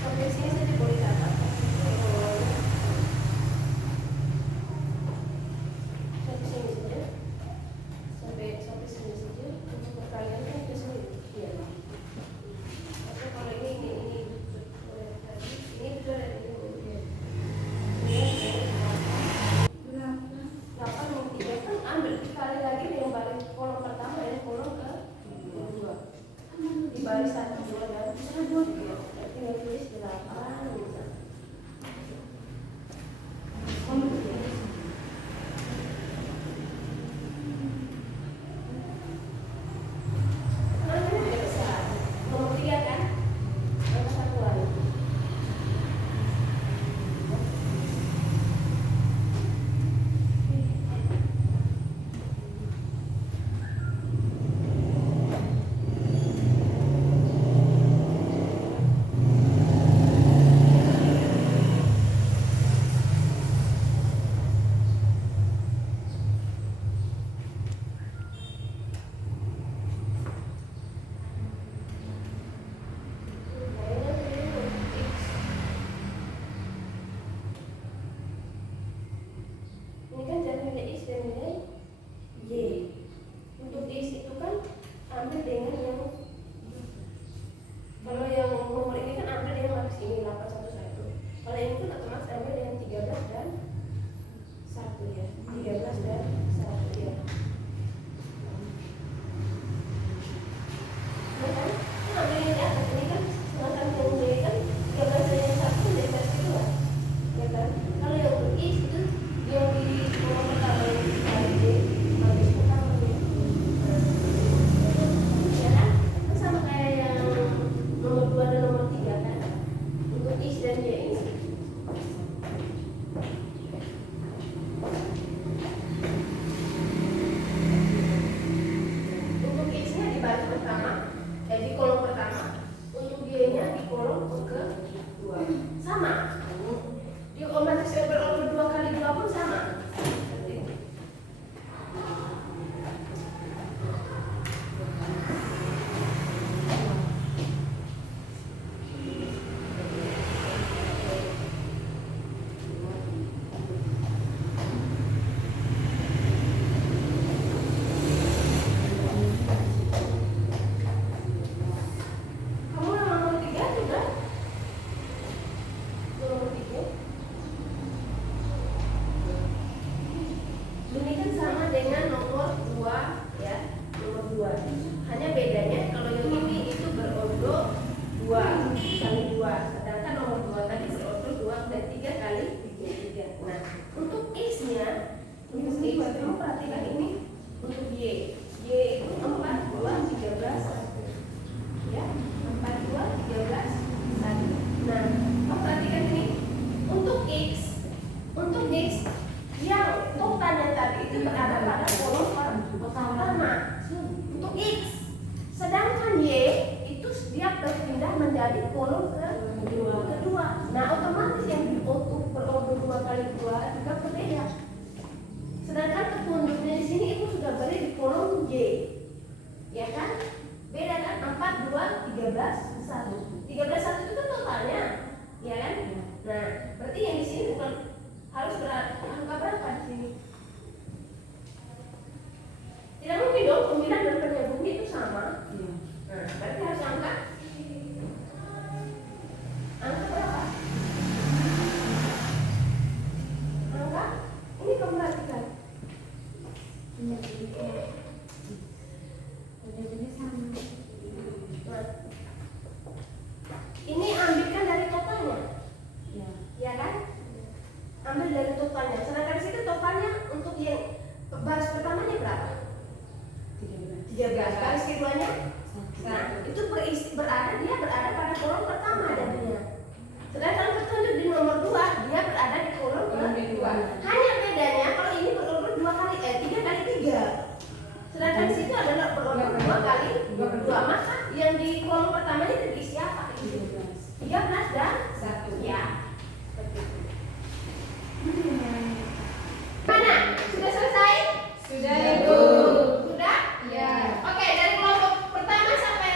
Sampai sini saja boleh dapat. Sampai sini saja. Sampai sini saja. Untuk perkalian kan itu sulit. Iya. Atau kalau ini betul dan ini boleh. Delapan yang tiga kan ambil dikali lagi yang baris kolom pertama ya kolom ke dua. Di baris 1, 2 dan 3. Tinggal tulis 8 gitu. Nomor 3 kan? Nomor satuan. Ini kan jadi nilai X dan nilai Y. Untuk X itu kan ambil dengan yang kalau yang nomor ini kan ambil dengan max ini 811. Kalau yang itu otomatis ambil dengan 13 dan 1 ya. 13 dan 1 ya. Ya kan? Kan ambil yang di atas ini kan sedangkan yang Y kan 13 dan yang 1 jadi versi 2. Ya kan? Kalau yang untuk X itu yang di nomor pertama yang dikali Y baris pertama ya. Ya kan? Kan sama kayak yang nomor 2 dan nomor 3 kan? Untuk X dan Y ini. Untuk X-nya di baris pertama, di kolom pertama. Untuk Y-nya di kolom kedua. Sama. Di otomatis yang berorder 2 kali 2 pun sama. Seperti itu. Kamu nomor 3 sudah? Nomor 3. Ini kan sama dengan nomor 2 ya, nomor 2. Hanya bedanya kalau yang ini itu berodo 2 kali 2, sedangkan nomor 2 tadi berodo 2 dan 3 kali 3. Nah, untuk X-nya, untuk X kamu perhatikan ini untuk Y. Y itu 4, 2, 13, 1. Ya, 4, 2, 13, 1. Nah, kamu perhatikan ini untuk X yang totalnya tadi itu berada pada kolom pertama untuk X, sedangkan Y itu dia berpindah menjadi kolom kedua. Nah, otomatis yang untuk berodo 2 kali 2 juga berbeda. Sedangkan petunjuknya di sini itu sudah berada di kolom Y, ya kan? Beda kan? 4, 2, 13, 1. 13, 1 itu kan totalnya, ya kan? Nah, berarti yang di sini bukan harus angka berapa di sini? Tidak mungkin dong, pembilang dan penyambungnya itu sama. Nah, berarti harus angka berapa? Angka ini kamu perhatikan. Nah, ini ambilkan dari totalnya, ya kan? Ambil dari totalnya. Sedangkan di situ totalnya untuk yang baris pertamanya berapa? 13. Baris keduanya? Nah, itu berada pada kolom pertama jadinya. Sedangkan petunjuk di nomor 2 dia berada di kolom kedua. Hanya bedanya kalau ini berobat 3 kali 3. Sedangkan di situ adalah berobat 2 kali 2. Maka yang di kolom pertamanya terisi apa? 13 dan 1. Ya. Seperti itu. Mana? Sudah selesai? Sudah, Ibu. Sudah? Ya. Oke, dari kelompok pertama sampai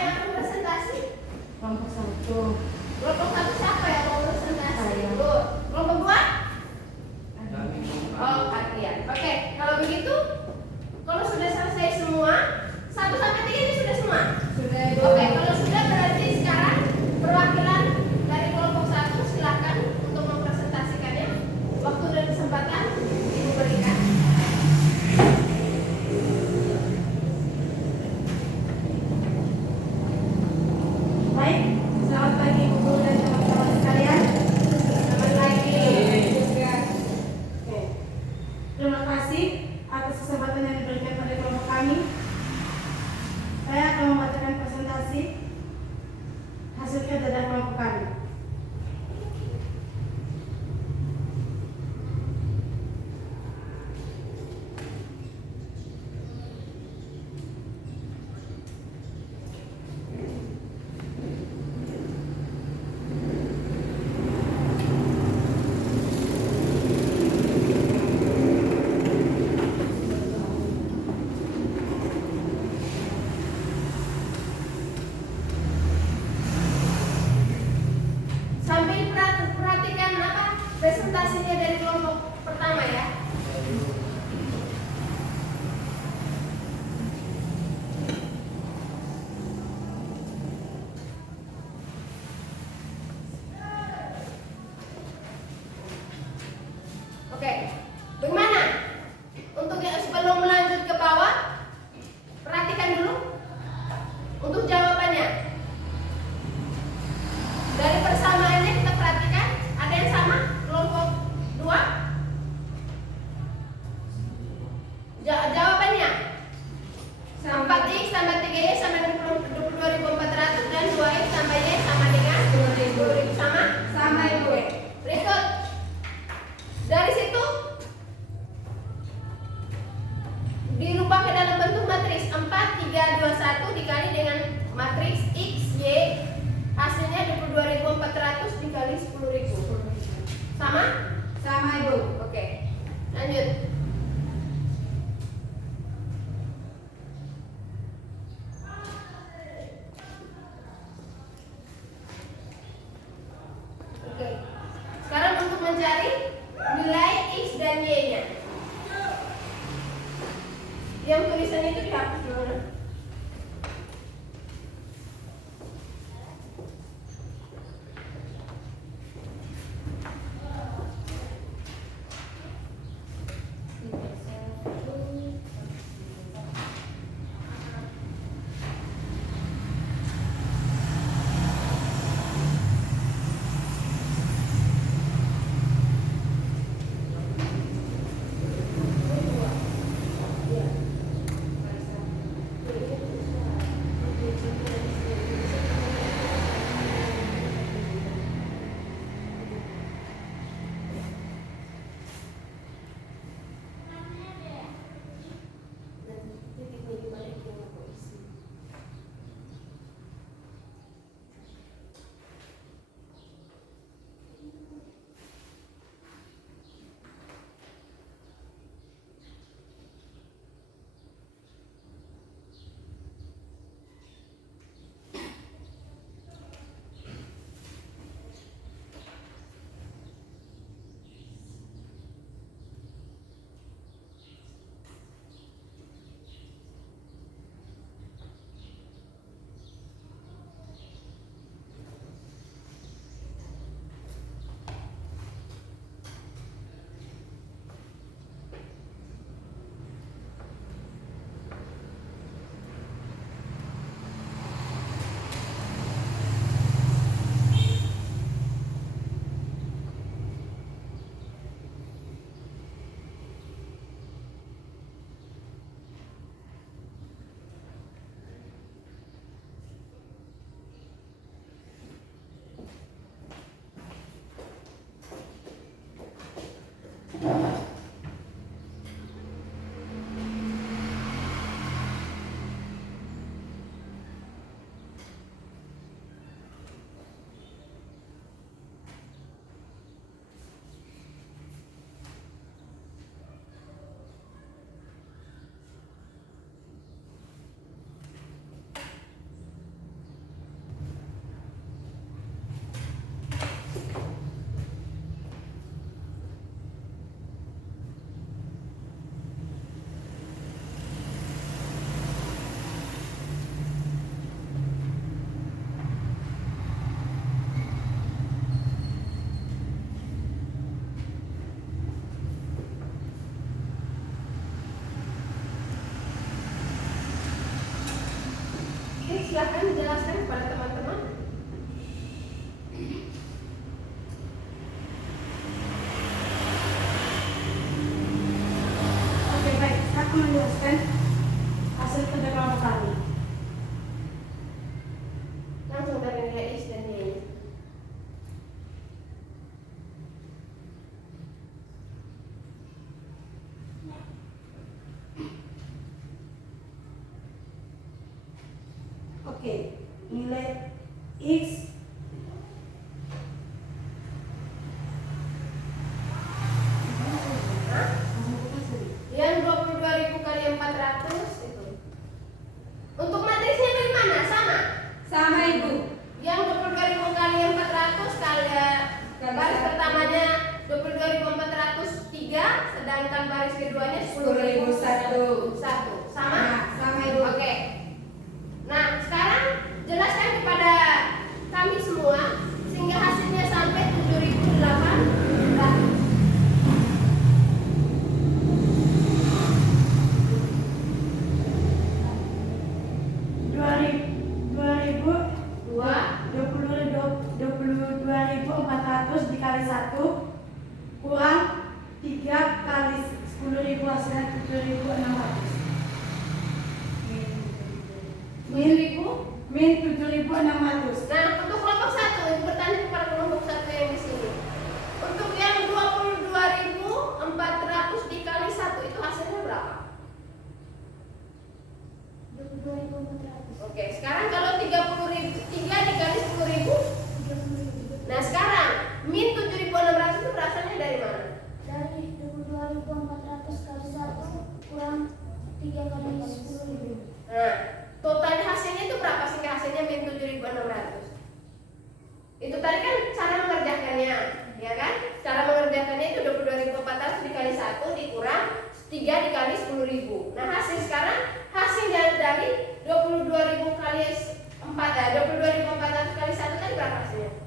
presentasi hasil kerja dan kelompok kami. Sambil perhatikan apa presentasinya dari kelompok pertama ya. Oke, bagaimana? Untuk sebelum melanjut ke bawah, perhatikan dulu untuk jawabannya. Dari persamaannya kita perhatikan, ada yang sama kelompok 2? Jawabannya 4x tambah 3y sama dengan 22.400 dan 2x tambah y sama dengan 20.000 sama ibu. Berikut dari situ dirubah ke dalam bentuk matriks 4, 3, 2, 1 dikali dengan matriks x, y, hasilnya 22.400 dikali 10.000. Sama? Sama ibu. Oke, lanjut. Oke, sekarang untuk mencari nilai x dan y nya, yang tulisan itu dihapus dulu. Silahkan dijelaskan kepada teman-teman. Oke, baik. Aku menjelaskan hasil kerja kelompok kami. Oke, nilai X Hah? Yang 22.000 kali 400 itu. Untuk matriksnya bagaimana? Sama. sama Ibu. Yang 22.000 kali 400 kali baris pertamanya 22.403, sedangkan baris keduanya 10.001. Sama? Nah, sama Ibu. Oke. Nah, sekarang jelaskan kepada kami semua sehingga hasilnya sampai 7.800. Dua. 22.400 dikali 1 kurang 3 kali 10.000 hasilnya 7.600. 7.000. Min 7.600. Nah, untuk kelompok 1, Ibu bertanya kepada kelompok 1 yang di sini. Untuk yang 22.400 dikali 1 itu hasilnya berapa? 22.400. Oke, sekarang kalau 30.000 3 dikali 10.000. Nah, sekarang min 7.600 itu berasalnya dari mana? Dari 22.400 kali 1 kurang 3 kali 10.000. Nah, total hasilnya itu berapa sehingga hasilnya min 7.600? Itu tadi kan cara mengerjakannya, ya kan? Cara mengerjakannya itu 22.400 dikali 1 dikurang 3 dikali 10.000. Nah, hasil sekarang hasilnya dari 22.000 kali 4 ya, 22.400 kali 1 kan berapa hasilnya?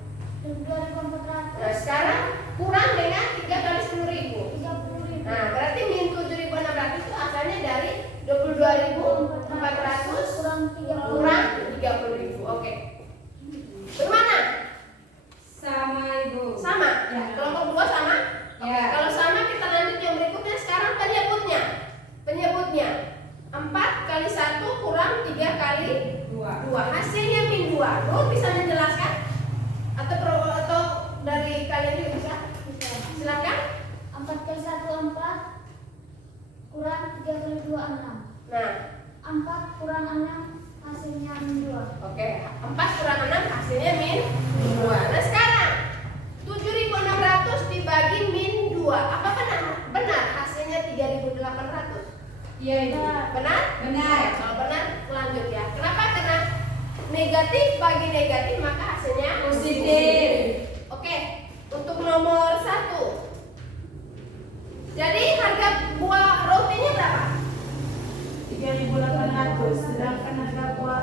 22.400. Nah, sekarang kurang dengan 3 kali 10.000. 30.000. Nah, berarti min 7.600 itu asalnya dari 22.400 kurang 30.000. kurang 30.000. Oke. Bagaimana? Sama Ibu. Sama? Ya. Kelompok 2 sama? Oke, Ya. kalau sama kita lanjut yang berikutnya. Sekarang penyebutnya. Penyebutnya 4 kali 1 kurang 3 kali 2. Hasilnya min 2. Nur bisa menjelaskan? Atau dari kalian juga bisa? Silakan. 4 kali 1 4 kurang 3 kali 2 6. Nah, 4 kurang 6 hasilnya min 2. oke. 4 kurang 6 hasilnya min 2. Nah, sekarang 7.600 dibagi min 2. Apa benar? Benar hasilnya 3.800. Iya Ibu. Benar? Benar. Oke, kalau benar lanjut ya. Kenapa? Karena negatif bagi negatif maka hasilnya Positif. Oke, untuk nomor 1. Jadi harga buah rotinya berapa? 3.800, sedangkan harga buah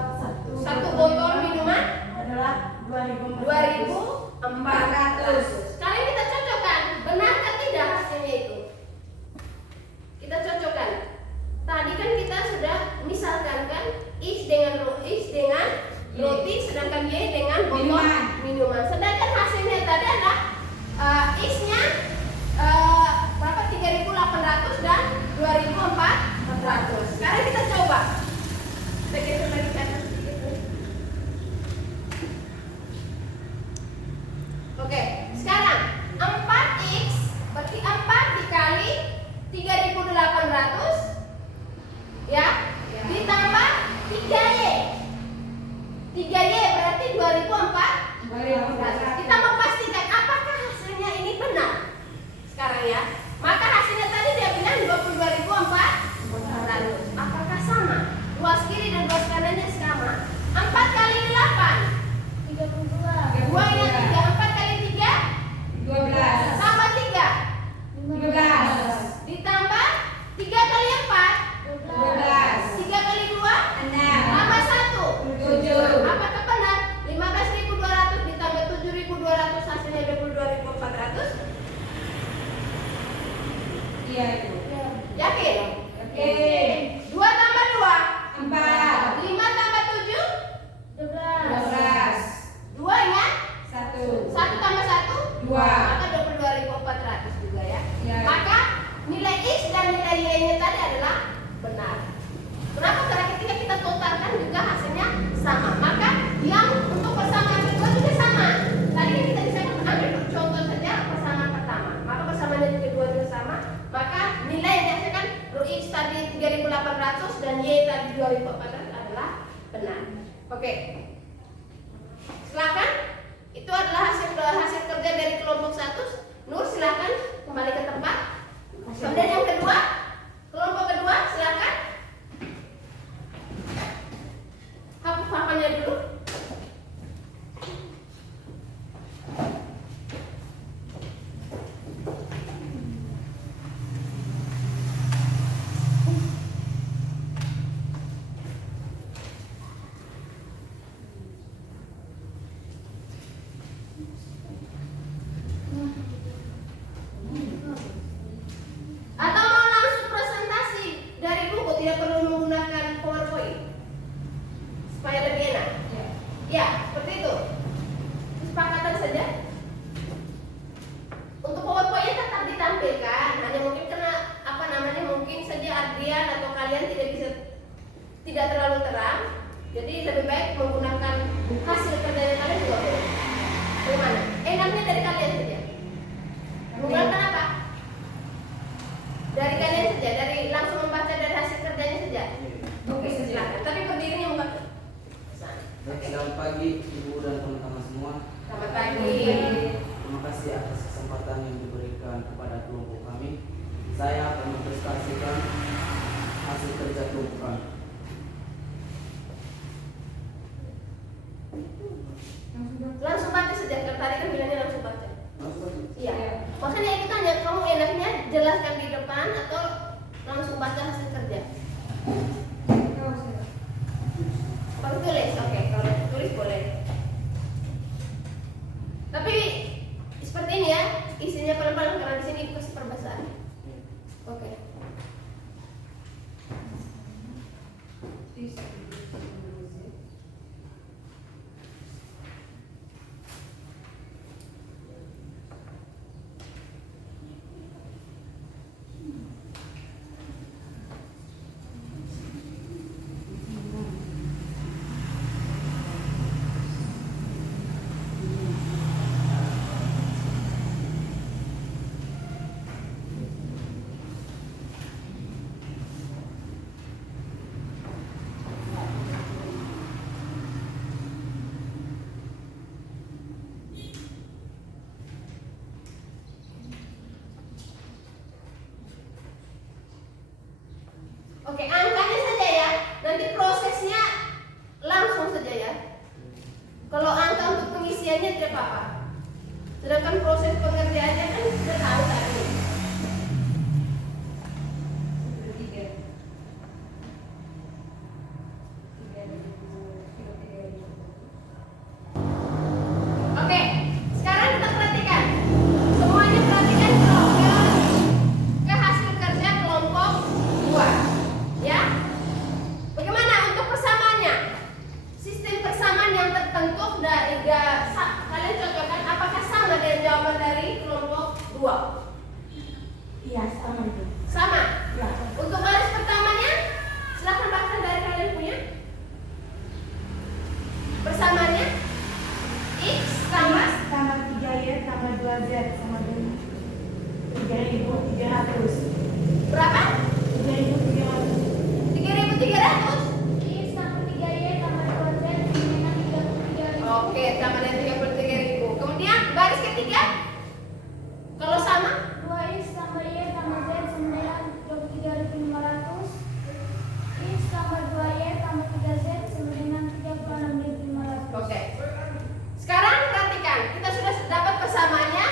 Satu botol minuman adalah 2.400. 2.400. Sekarang kita cocokkan, benar atau tidak hasilnya itu? Kita cocokkan. Tadi kan kita sudah misalkan kan X dengan roti, sedangkan Y dengan botol minuman. Sedangkan hasilnya tadi adalah X-nya berapa? 3.800 dan 2.400. Sekarang kita coba. Kita geser lagi ke atas sedikit. Oke, sekarang 4x berarti 4 dikali 3.800 ya, ditambah 3y. 3y berarti 2.400. Kita memastikan apakah hasilnya ini benar. Sekarang ya. Maka hasilnya tadi dia bilang 22.400. Apakah sama? Luas kiri dan luas kanannya Oke. Silakan. Itu adalah hasil kerja dari kelompok 1. Nur silakan kembali ke tempat. Kemudian yang kedua, kelompok kedua silakan. Hapus papannya dulu. Atau mau langsung presentasi dari buku, tidak perlu menggunakan PowerPoint supaya lebih enak. Ya, seperti itu. Kesepakatan saja. Untuk PowerPoint tetap ditampilkan, hanya mungkin karena mungkin saja Ardian atau kalian tidak terlalu terang. Jadi lebih baik menggunakan hasil kerja kalian juga boleh. Bagaimana? Enaknya dari kalian saja. Menggunakan apa? Dari kalian saja, dari langsung membaca dari hasil kerjanya saja. Oke, silakan. Tapi berdirinya bukan. Selamat pagi Ibu dan teman-teman semua. Selamat pagi. Terima kasih atas kesempatan yang diberikan kepada kelompok kami. Saya akan mempresentasikan hasil kerja kelompok kami. Langsung baca saja. Tadi kan bilangnya langsung baca. Langsung aja. Iya. Makanya itu tanya, kamu enaknya jelaskan di depan atau langsung baca hasil kerja? Kalau tulis, oke. Kalau tulis boleh. Tapi seperti ini ya, isinya pelan-pelan karena di sini kasih perbasaan. Oke. Oke, angkanya saja ya. Nanti prosesnya langsung saja ya. Kalau angka untuk pengisiannya tidak apa-apa. Sedangkan proses pengerjaannya kan sudah tahu tadi. Oke, sekarang kita perhatikan. Semuanya perhatikan ke hasil kerja kelompok 2. Ya. Bagaimana untuk persamaannya? Sistem persamaan yang terbentuk dari kalian cocokkan apakah sama dengan jawaban dari kelompok 2? Iya, sama itu. Sama. Ya. Untuk baris pertamanya, silakan baca dari kalian punya. Persamaannya X tambah Tambah 3Y tambah 2Z sama dengan 3.300. berapa? 3.300. 3.300. X tambah 3Y tambah 2Z sama dengan 33.000. Oke, sama dengan 33.000. Kemudian baris ketiga, kalau sama 2X tambah Y tambah Z sama dengan 23.500. X tambah 2Y tambah 3Z sama dengan 36.500. oke. Sekarang perhatikan, kita sudah dapat persamaannya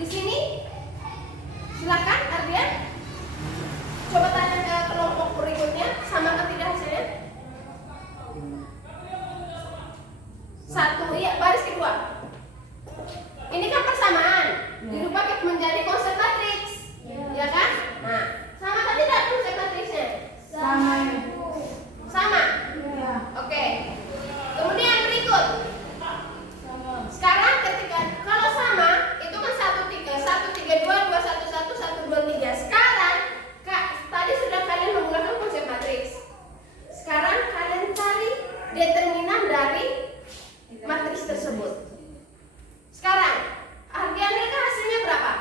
di sini. Silakan Ardian. Coba tanya ke kelompok berikutnya, sama atau tidak hasilnya? 1, iya, baris kedua. Ini kan persamaan, dirubah menjadi konsep matriks, ya kan? Nah, sama atau tidak konsep matriksnya? Sama. Sama. Ya. Oke. Kemudian berikut. Sekarang ketika kalau sama itu kan 132 211 123. Sekarang tadi sudah kalian menggunakan konsep matriks. Sekarang kalian cari determinan dari matriks tersebut. Sekarang Ardian hasilnya berapa?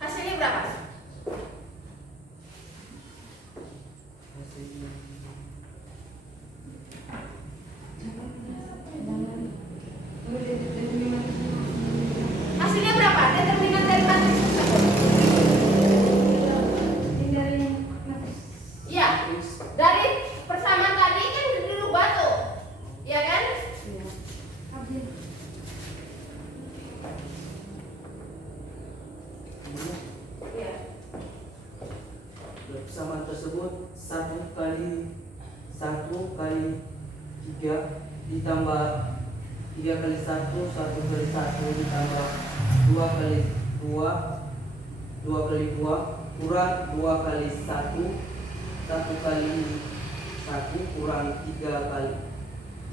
Hasilnya berapa? 1 kali 3 ditambah 3 kali 1, 1 kali 1 ditambah 2 kali 2, 2 kali 2 kurang 2 kali 1, 1 kali 1 kurang 3 kali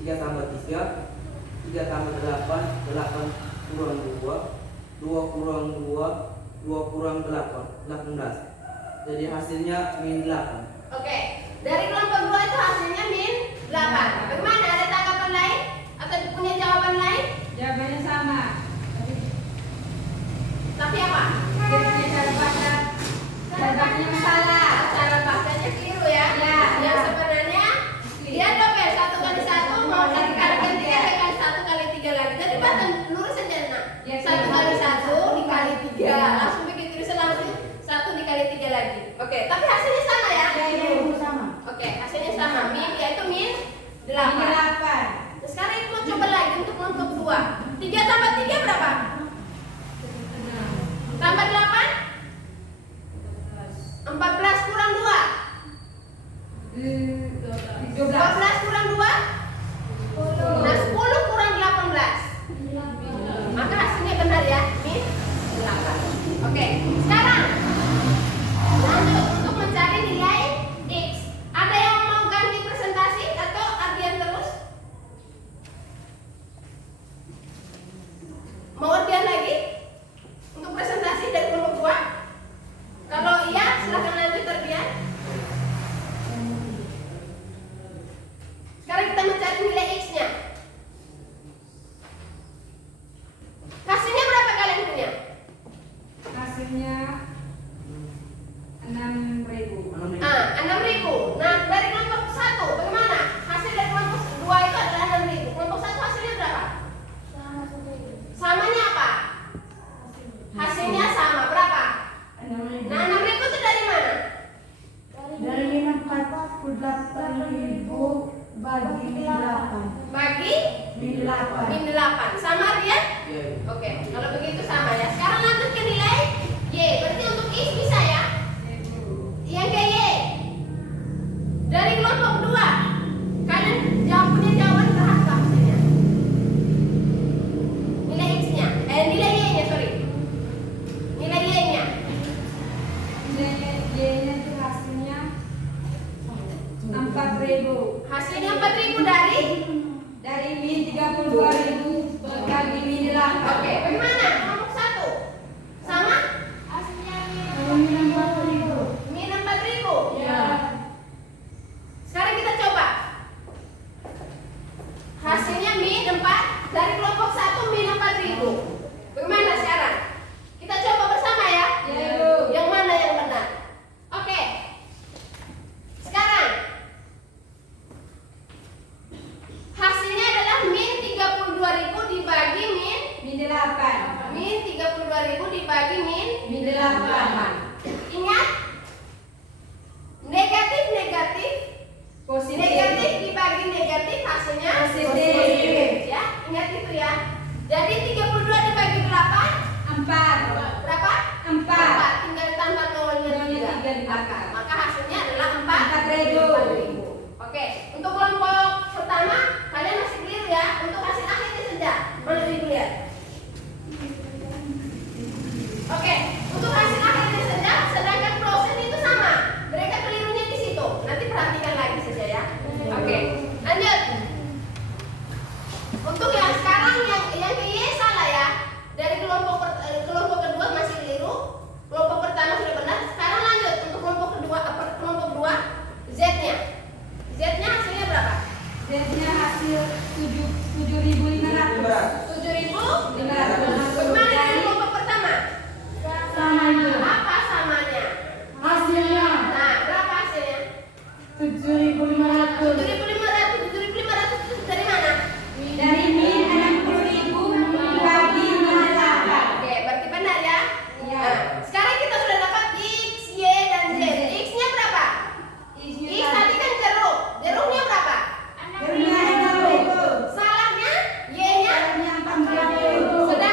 3 tambah 3, 3 tambah 8, 8 kurang 2, 2 kurang 2, 2 kurang 8, 18. Jadi hasilnya min 8. Oke, dari kelompok 2 itu hasilnya min 8. Bagaimana? Ada tanggapan lain? Atau punya jawaban lain? Jawabannya sama. Tapi apa? Tapi cara bacanya salah. Cara bacanya keliru ya. Ya. Yang sebenarnya dia dobel 1 kali 1 mau dikalikan 3 kali 1 kali 3 lagi. Jadi baca lurus saja nak. Ya, 1 kali 1 dikali 3. Langsung bikin tulisan langsung 1 dikali 3 lagi. Oke, tapi hasilnya sama ya? Sama. Oke, hasilnya sama. Min yaitu min 8. Ini 8. Nah, sekarang kita mau coba lagi untuk kelompok 2. 3 tambah 3 berapa? Tambah 8? 14 kurang 2. 12. 12 kurang 2? Nah, 10 kurang 18. Maka hasilnya benar ya, min 8. Oke, sekarang lanjut untuk mencari nilai X. Ada yang mau ganti presentasi atau artian terus? Mau artian lagi? Untuk presentasi dari kelompok 2? Kalau iya, silahkan lanjut artian. Sekarang kita mencari nilai X-nya. Hasilnya berapa kalian punya? Hasilnya 6.000. 6.000. Nah, dari kelompok 1 bagaimana? Hasil dari kelompok 2 itu adalah 6.000. Kelompok 1 hasilnya berapa? Samanya apa? Hasilnya sama. Berapa? Nah, 6.000 itu dari mana? Dari 48.000 bagi 8. Bagi Min 8. min 8. Sama dia? Ya, Oke, kalau begitu sama ya. Sekarang lanjut ke nilai Y. Berarti untuk X bisa ya? Yang ke Y. Dari kelompok 2. Kalian punya jawaban berapa hasilnya? Nilai X-nya. Nilai Y-nya, sorry. Nilai Y-nya. Y-nya itu hasilnya 4.000. Hasilnya 4.000 dari Min 32.000 bagi min 8. Oke, bagaimana? Kelompok 1. Sama? Hasilnya Min 4.000. Min 4.000. Ya. Sekarang kita coba. Hasilnya min 4 dari kelompok 1 min 4.000. Bagaimana sekarang? Kita coba bersama ya. Ya, Bu. Yang mana yang benar? Oke. Sekarang hasilnya adalah min 32.000 dibagi min Min 8. min 32.000 dibagi min Min 8. Ingat, negatif Positif. negatif dibagi negatif hasilnya Positif. ya, ingat itu ya. Jadi 32 dibagi 8 4. berapa? 4. Tinggal tambah nolnya Nolnya 3 tiga di belakang. maka hasilnya adalah 4.000. Oke, untuk kelompok pertama kalian masih clear ya. Untuk hasil akhirnya saja mana dulu ya. Oke, untuk hasil akhirnya saja, sedangkan proses itu sama. Mereka kelirunya di situ. Nanti perhatikan lagi saja ya. Oke, lanjut. Untuk yang sekarang yang ke Y salah ya. Dari kelompok kedua masih keliru. Kelompok pertama sudah benar. Sekarang lanjut untuk kelompok kedua Z-nya. Z-nya hasilnya berapa? Z-nya hasil 7.500. 7.500. Bagaimana dengan kelompok pertama? Sama itu. Apa samanya? Hasilnya Nah, berapa hasilnya? 7.500. 7.500. 7.500 itu dari mana? Dari min 60.000 bagi min 8. Oke, berarti benar ya? Iya. Nah, sekarang kita sudah dapat X, Y, dan Z. X-nya berapa? X tadi kan jeruk. Jeruknya berapa? Jeruknya 6.000. Salahnya? Y-nya? Salahnya 14.000. Sedang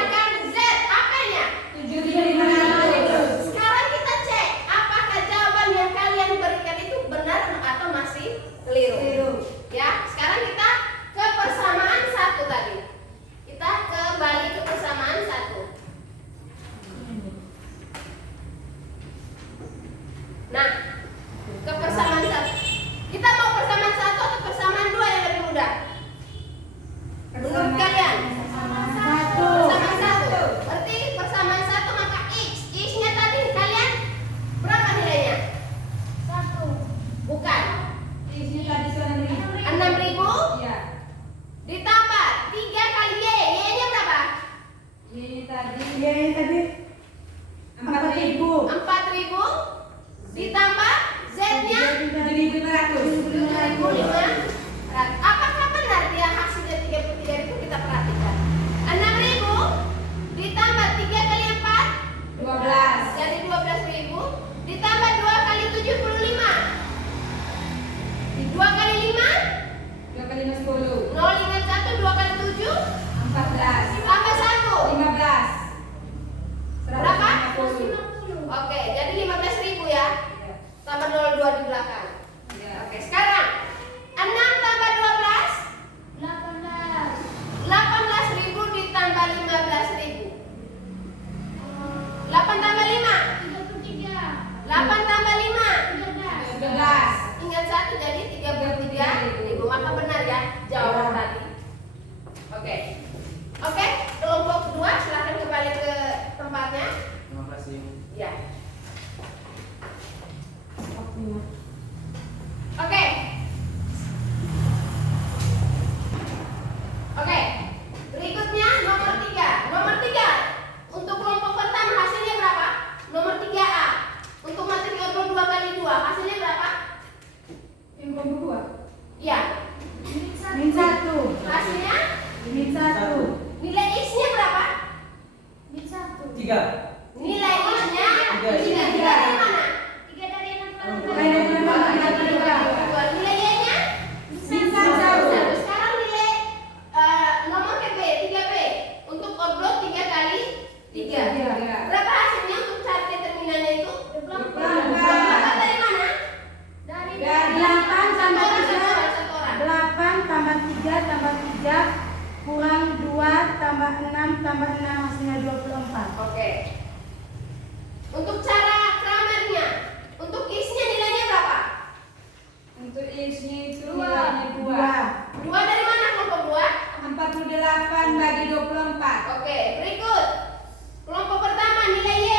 tambah 6 tambah 6 hasilnya 24. Oke. Untuk cara kramernya, untuk x-nya nilainya berapa? Untuk X-nya itu Dua. nilainya 2. 2 dari mana kelompok 2? 48 bagi 24. Oke, berikut. Kelompok pertama nilai Y.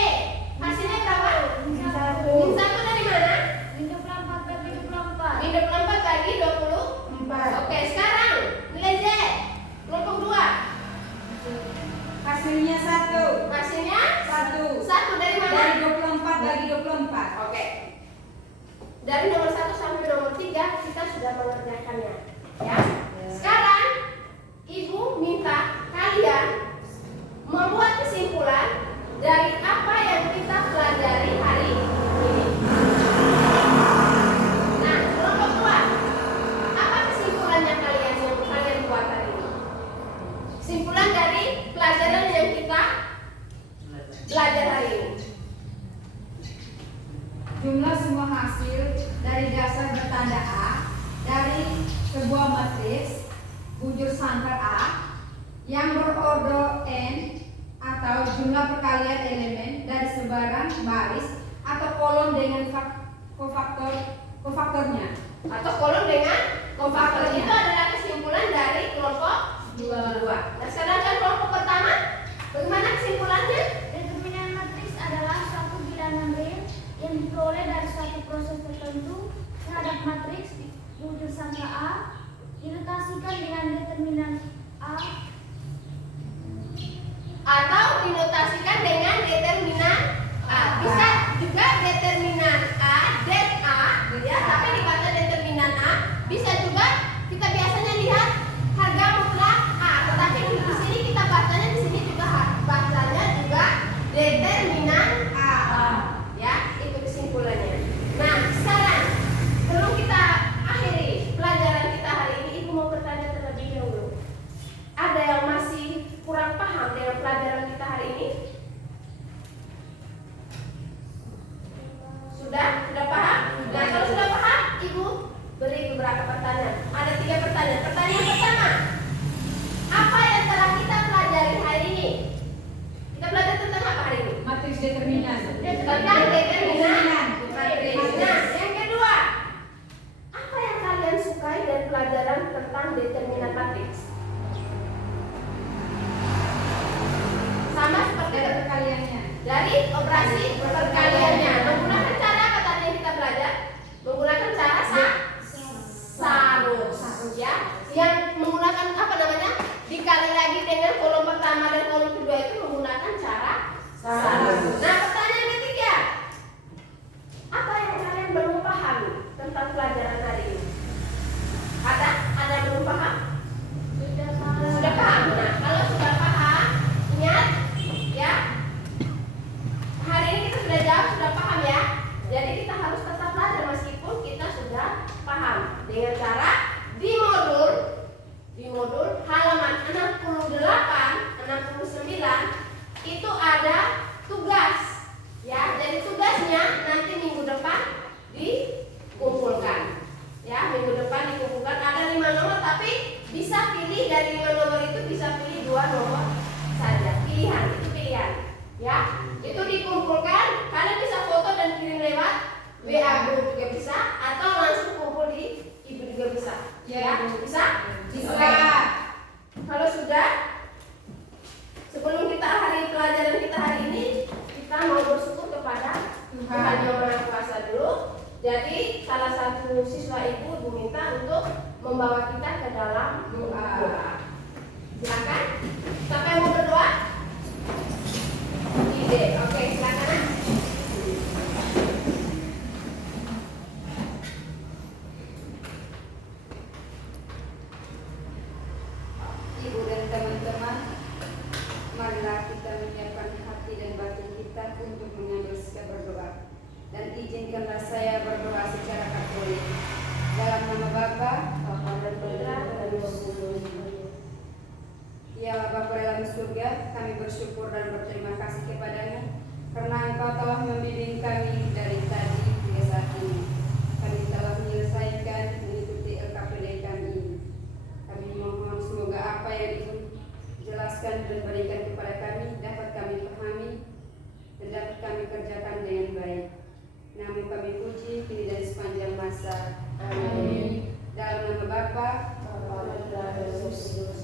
Hasilnya berapa? Min Min 1. 1 dari mana? Min 24 bagi 24. Min 24 bagi 24. 4. Oke, sekarang nilai Z. Kelompok 2. Hasilnya 1. Hasilnya 1. 1 dari mana? Dari 24 bagi 24. Oke. Dari nomor 1 sampai nomor 3 kita sudah mengerjakannya. Ya. Sekarang Ibu minta kalian membuat kesimpulan dari apa yang kita pelajari hari ini. Nah, kelompok 2. Apa kesimpulannya kalian yang kalian buat hari ini? Kesimpulan dari pelajaran yang kita belajar hari ini. Jumlah semua hasil dari dasar bertanda A dari sebuah matriks bujur sangkar A yang berorder n atau jumlah perkalian elemen dari sebaran baris atau kolom dengan kofaktornya. Atau kolom dengan kofaktor. Itu adalah kesimpulan dari kelompok 2. Nah, sedangkan kelompok pertama, bagaimana kesimpulannya? Determinan matriks adalah suatu bilangan real yang diperoleh dari suatu proses tertentu terhadap matriks bujur sangka A dinotasikan dengan determinan A Atau dinotasikan dengan determinan A. Bisa juga determinan A, det A, ya, tapi dibaca determinan A. Bisa juga kita biasanya lihat harga mutlak A, tetapi di sini kita bacanya di sini juga bacanya juga determinan A. Ya, itu kesimpulannya. Nah, sekarang sebelum kita akhiri pelajaran kita hari ini, Ibu mau bertanya terlebih dahulu. Ada yang masih kurang paham dengan pelajaran kita hari ini? Sudah paham? Nah, kalau sudah paham, Ibu beri beberapa pertanyaan. Ada 3 pertanyaan. Pertanyaan pertama, apa yang telah kita pelajari hari ini? Kita belajar tentang apa hari ini? Matriks determinan. Tentang determinan Matriks. Nah, yang kedua, apa yang kalian sukai dari pelajaran tentang determinan matriks? Sama seperti Perkaliannya. dari operasi perkaliannya. Menggunakan cara apa tadi yang kita belajar? Menggunakan cara sarus, ya. Yang menggunakan apa namanya? Dikali lagi dengan kolom pertama dan kolom kedua itu menggunakan cara sarus. Nah, pertanyaan ketiga, apa yang kalian belum paham tentang pelajaran hari ini? Ada yang belum paham? Sudah paham. Nah, kalau sudah paham, ingat ya. Hari ini kita sudah jawab, sudah paham ya. Jadi kita harus tetap belajar meskipun kita sudah paham dengan cara di modul halaman 68, 69 itu ada tugas ya. Jadi tugasnya nanti minggu depan dikumpulkan. Ya, minggu depan dikumpulkan ada 5 nomor, tapi bisa pilih dari 5 nomor itu bisa pilih 2 nomor saja. Pilihan, itu pilihan. Ya, itu dikumpulkan. Kalian bisa foto dan kirim lewat WA group juga bisa, atau langsung kumpul di Ibu juga bisa. Ya, bisa? Bisa. Kalau sudah, sebelum kita akhiri pelajaran kita hari ini, kita mau bersyukur kepada Tuhan Yang Maha Kuasa dulu. Jadi salah satu siswa Ibu minta untuk membawa kita ke dalam doa. Silakan. Siapa yang mau berdoa? Ide. Oke, silakan. Ibu dan teman-teman, marilah kita menyiapkan hati dan batin kita untuk mengambil sikap berdoa. Dan izinkanlah saya berdoa secara Katolik. Dalam nama Bapa, Bapa dan Putra dan Roh Kudus. Ya Bapa dalam surga, kami bersyukur dan berterima kasih kepada-Mu karena Engkau telah membimbing kami dari tadi hingga saat ini. Kami telah menyelesaikan mengikuti LKPD kami ini. Kami mohon semoga apa yang Ibu jelaskan dan Yesus.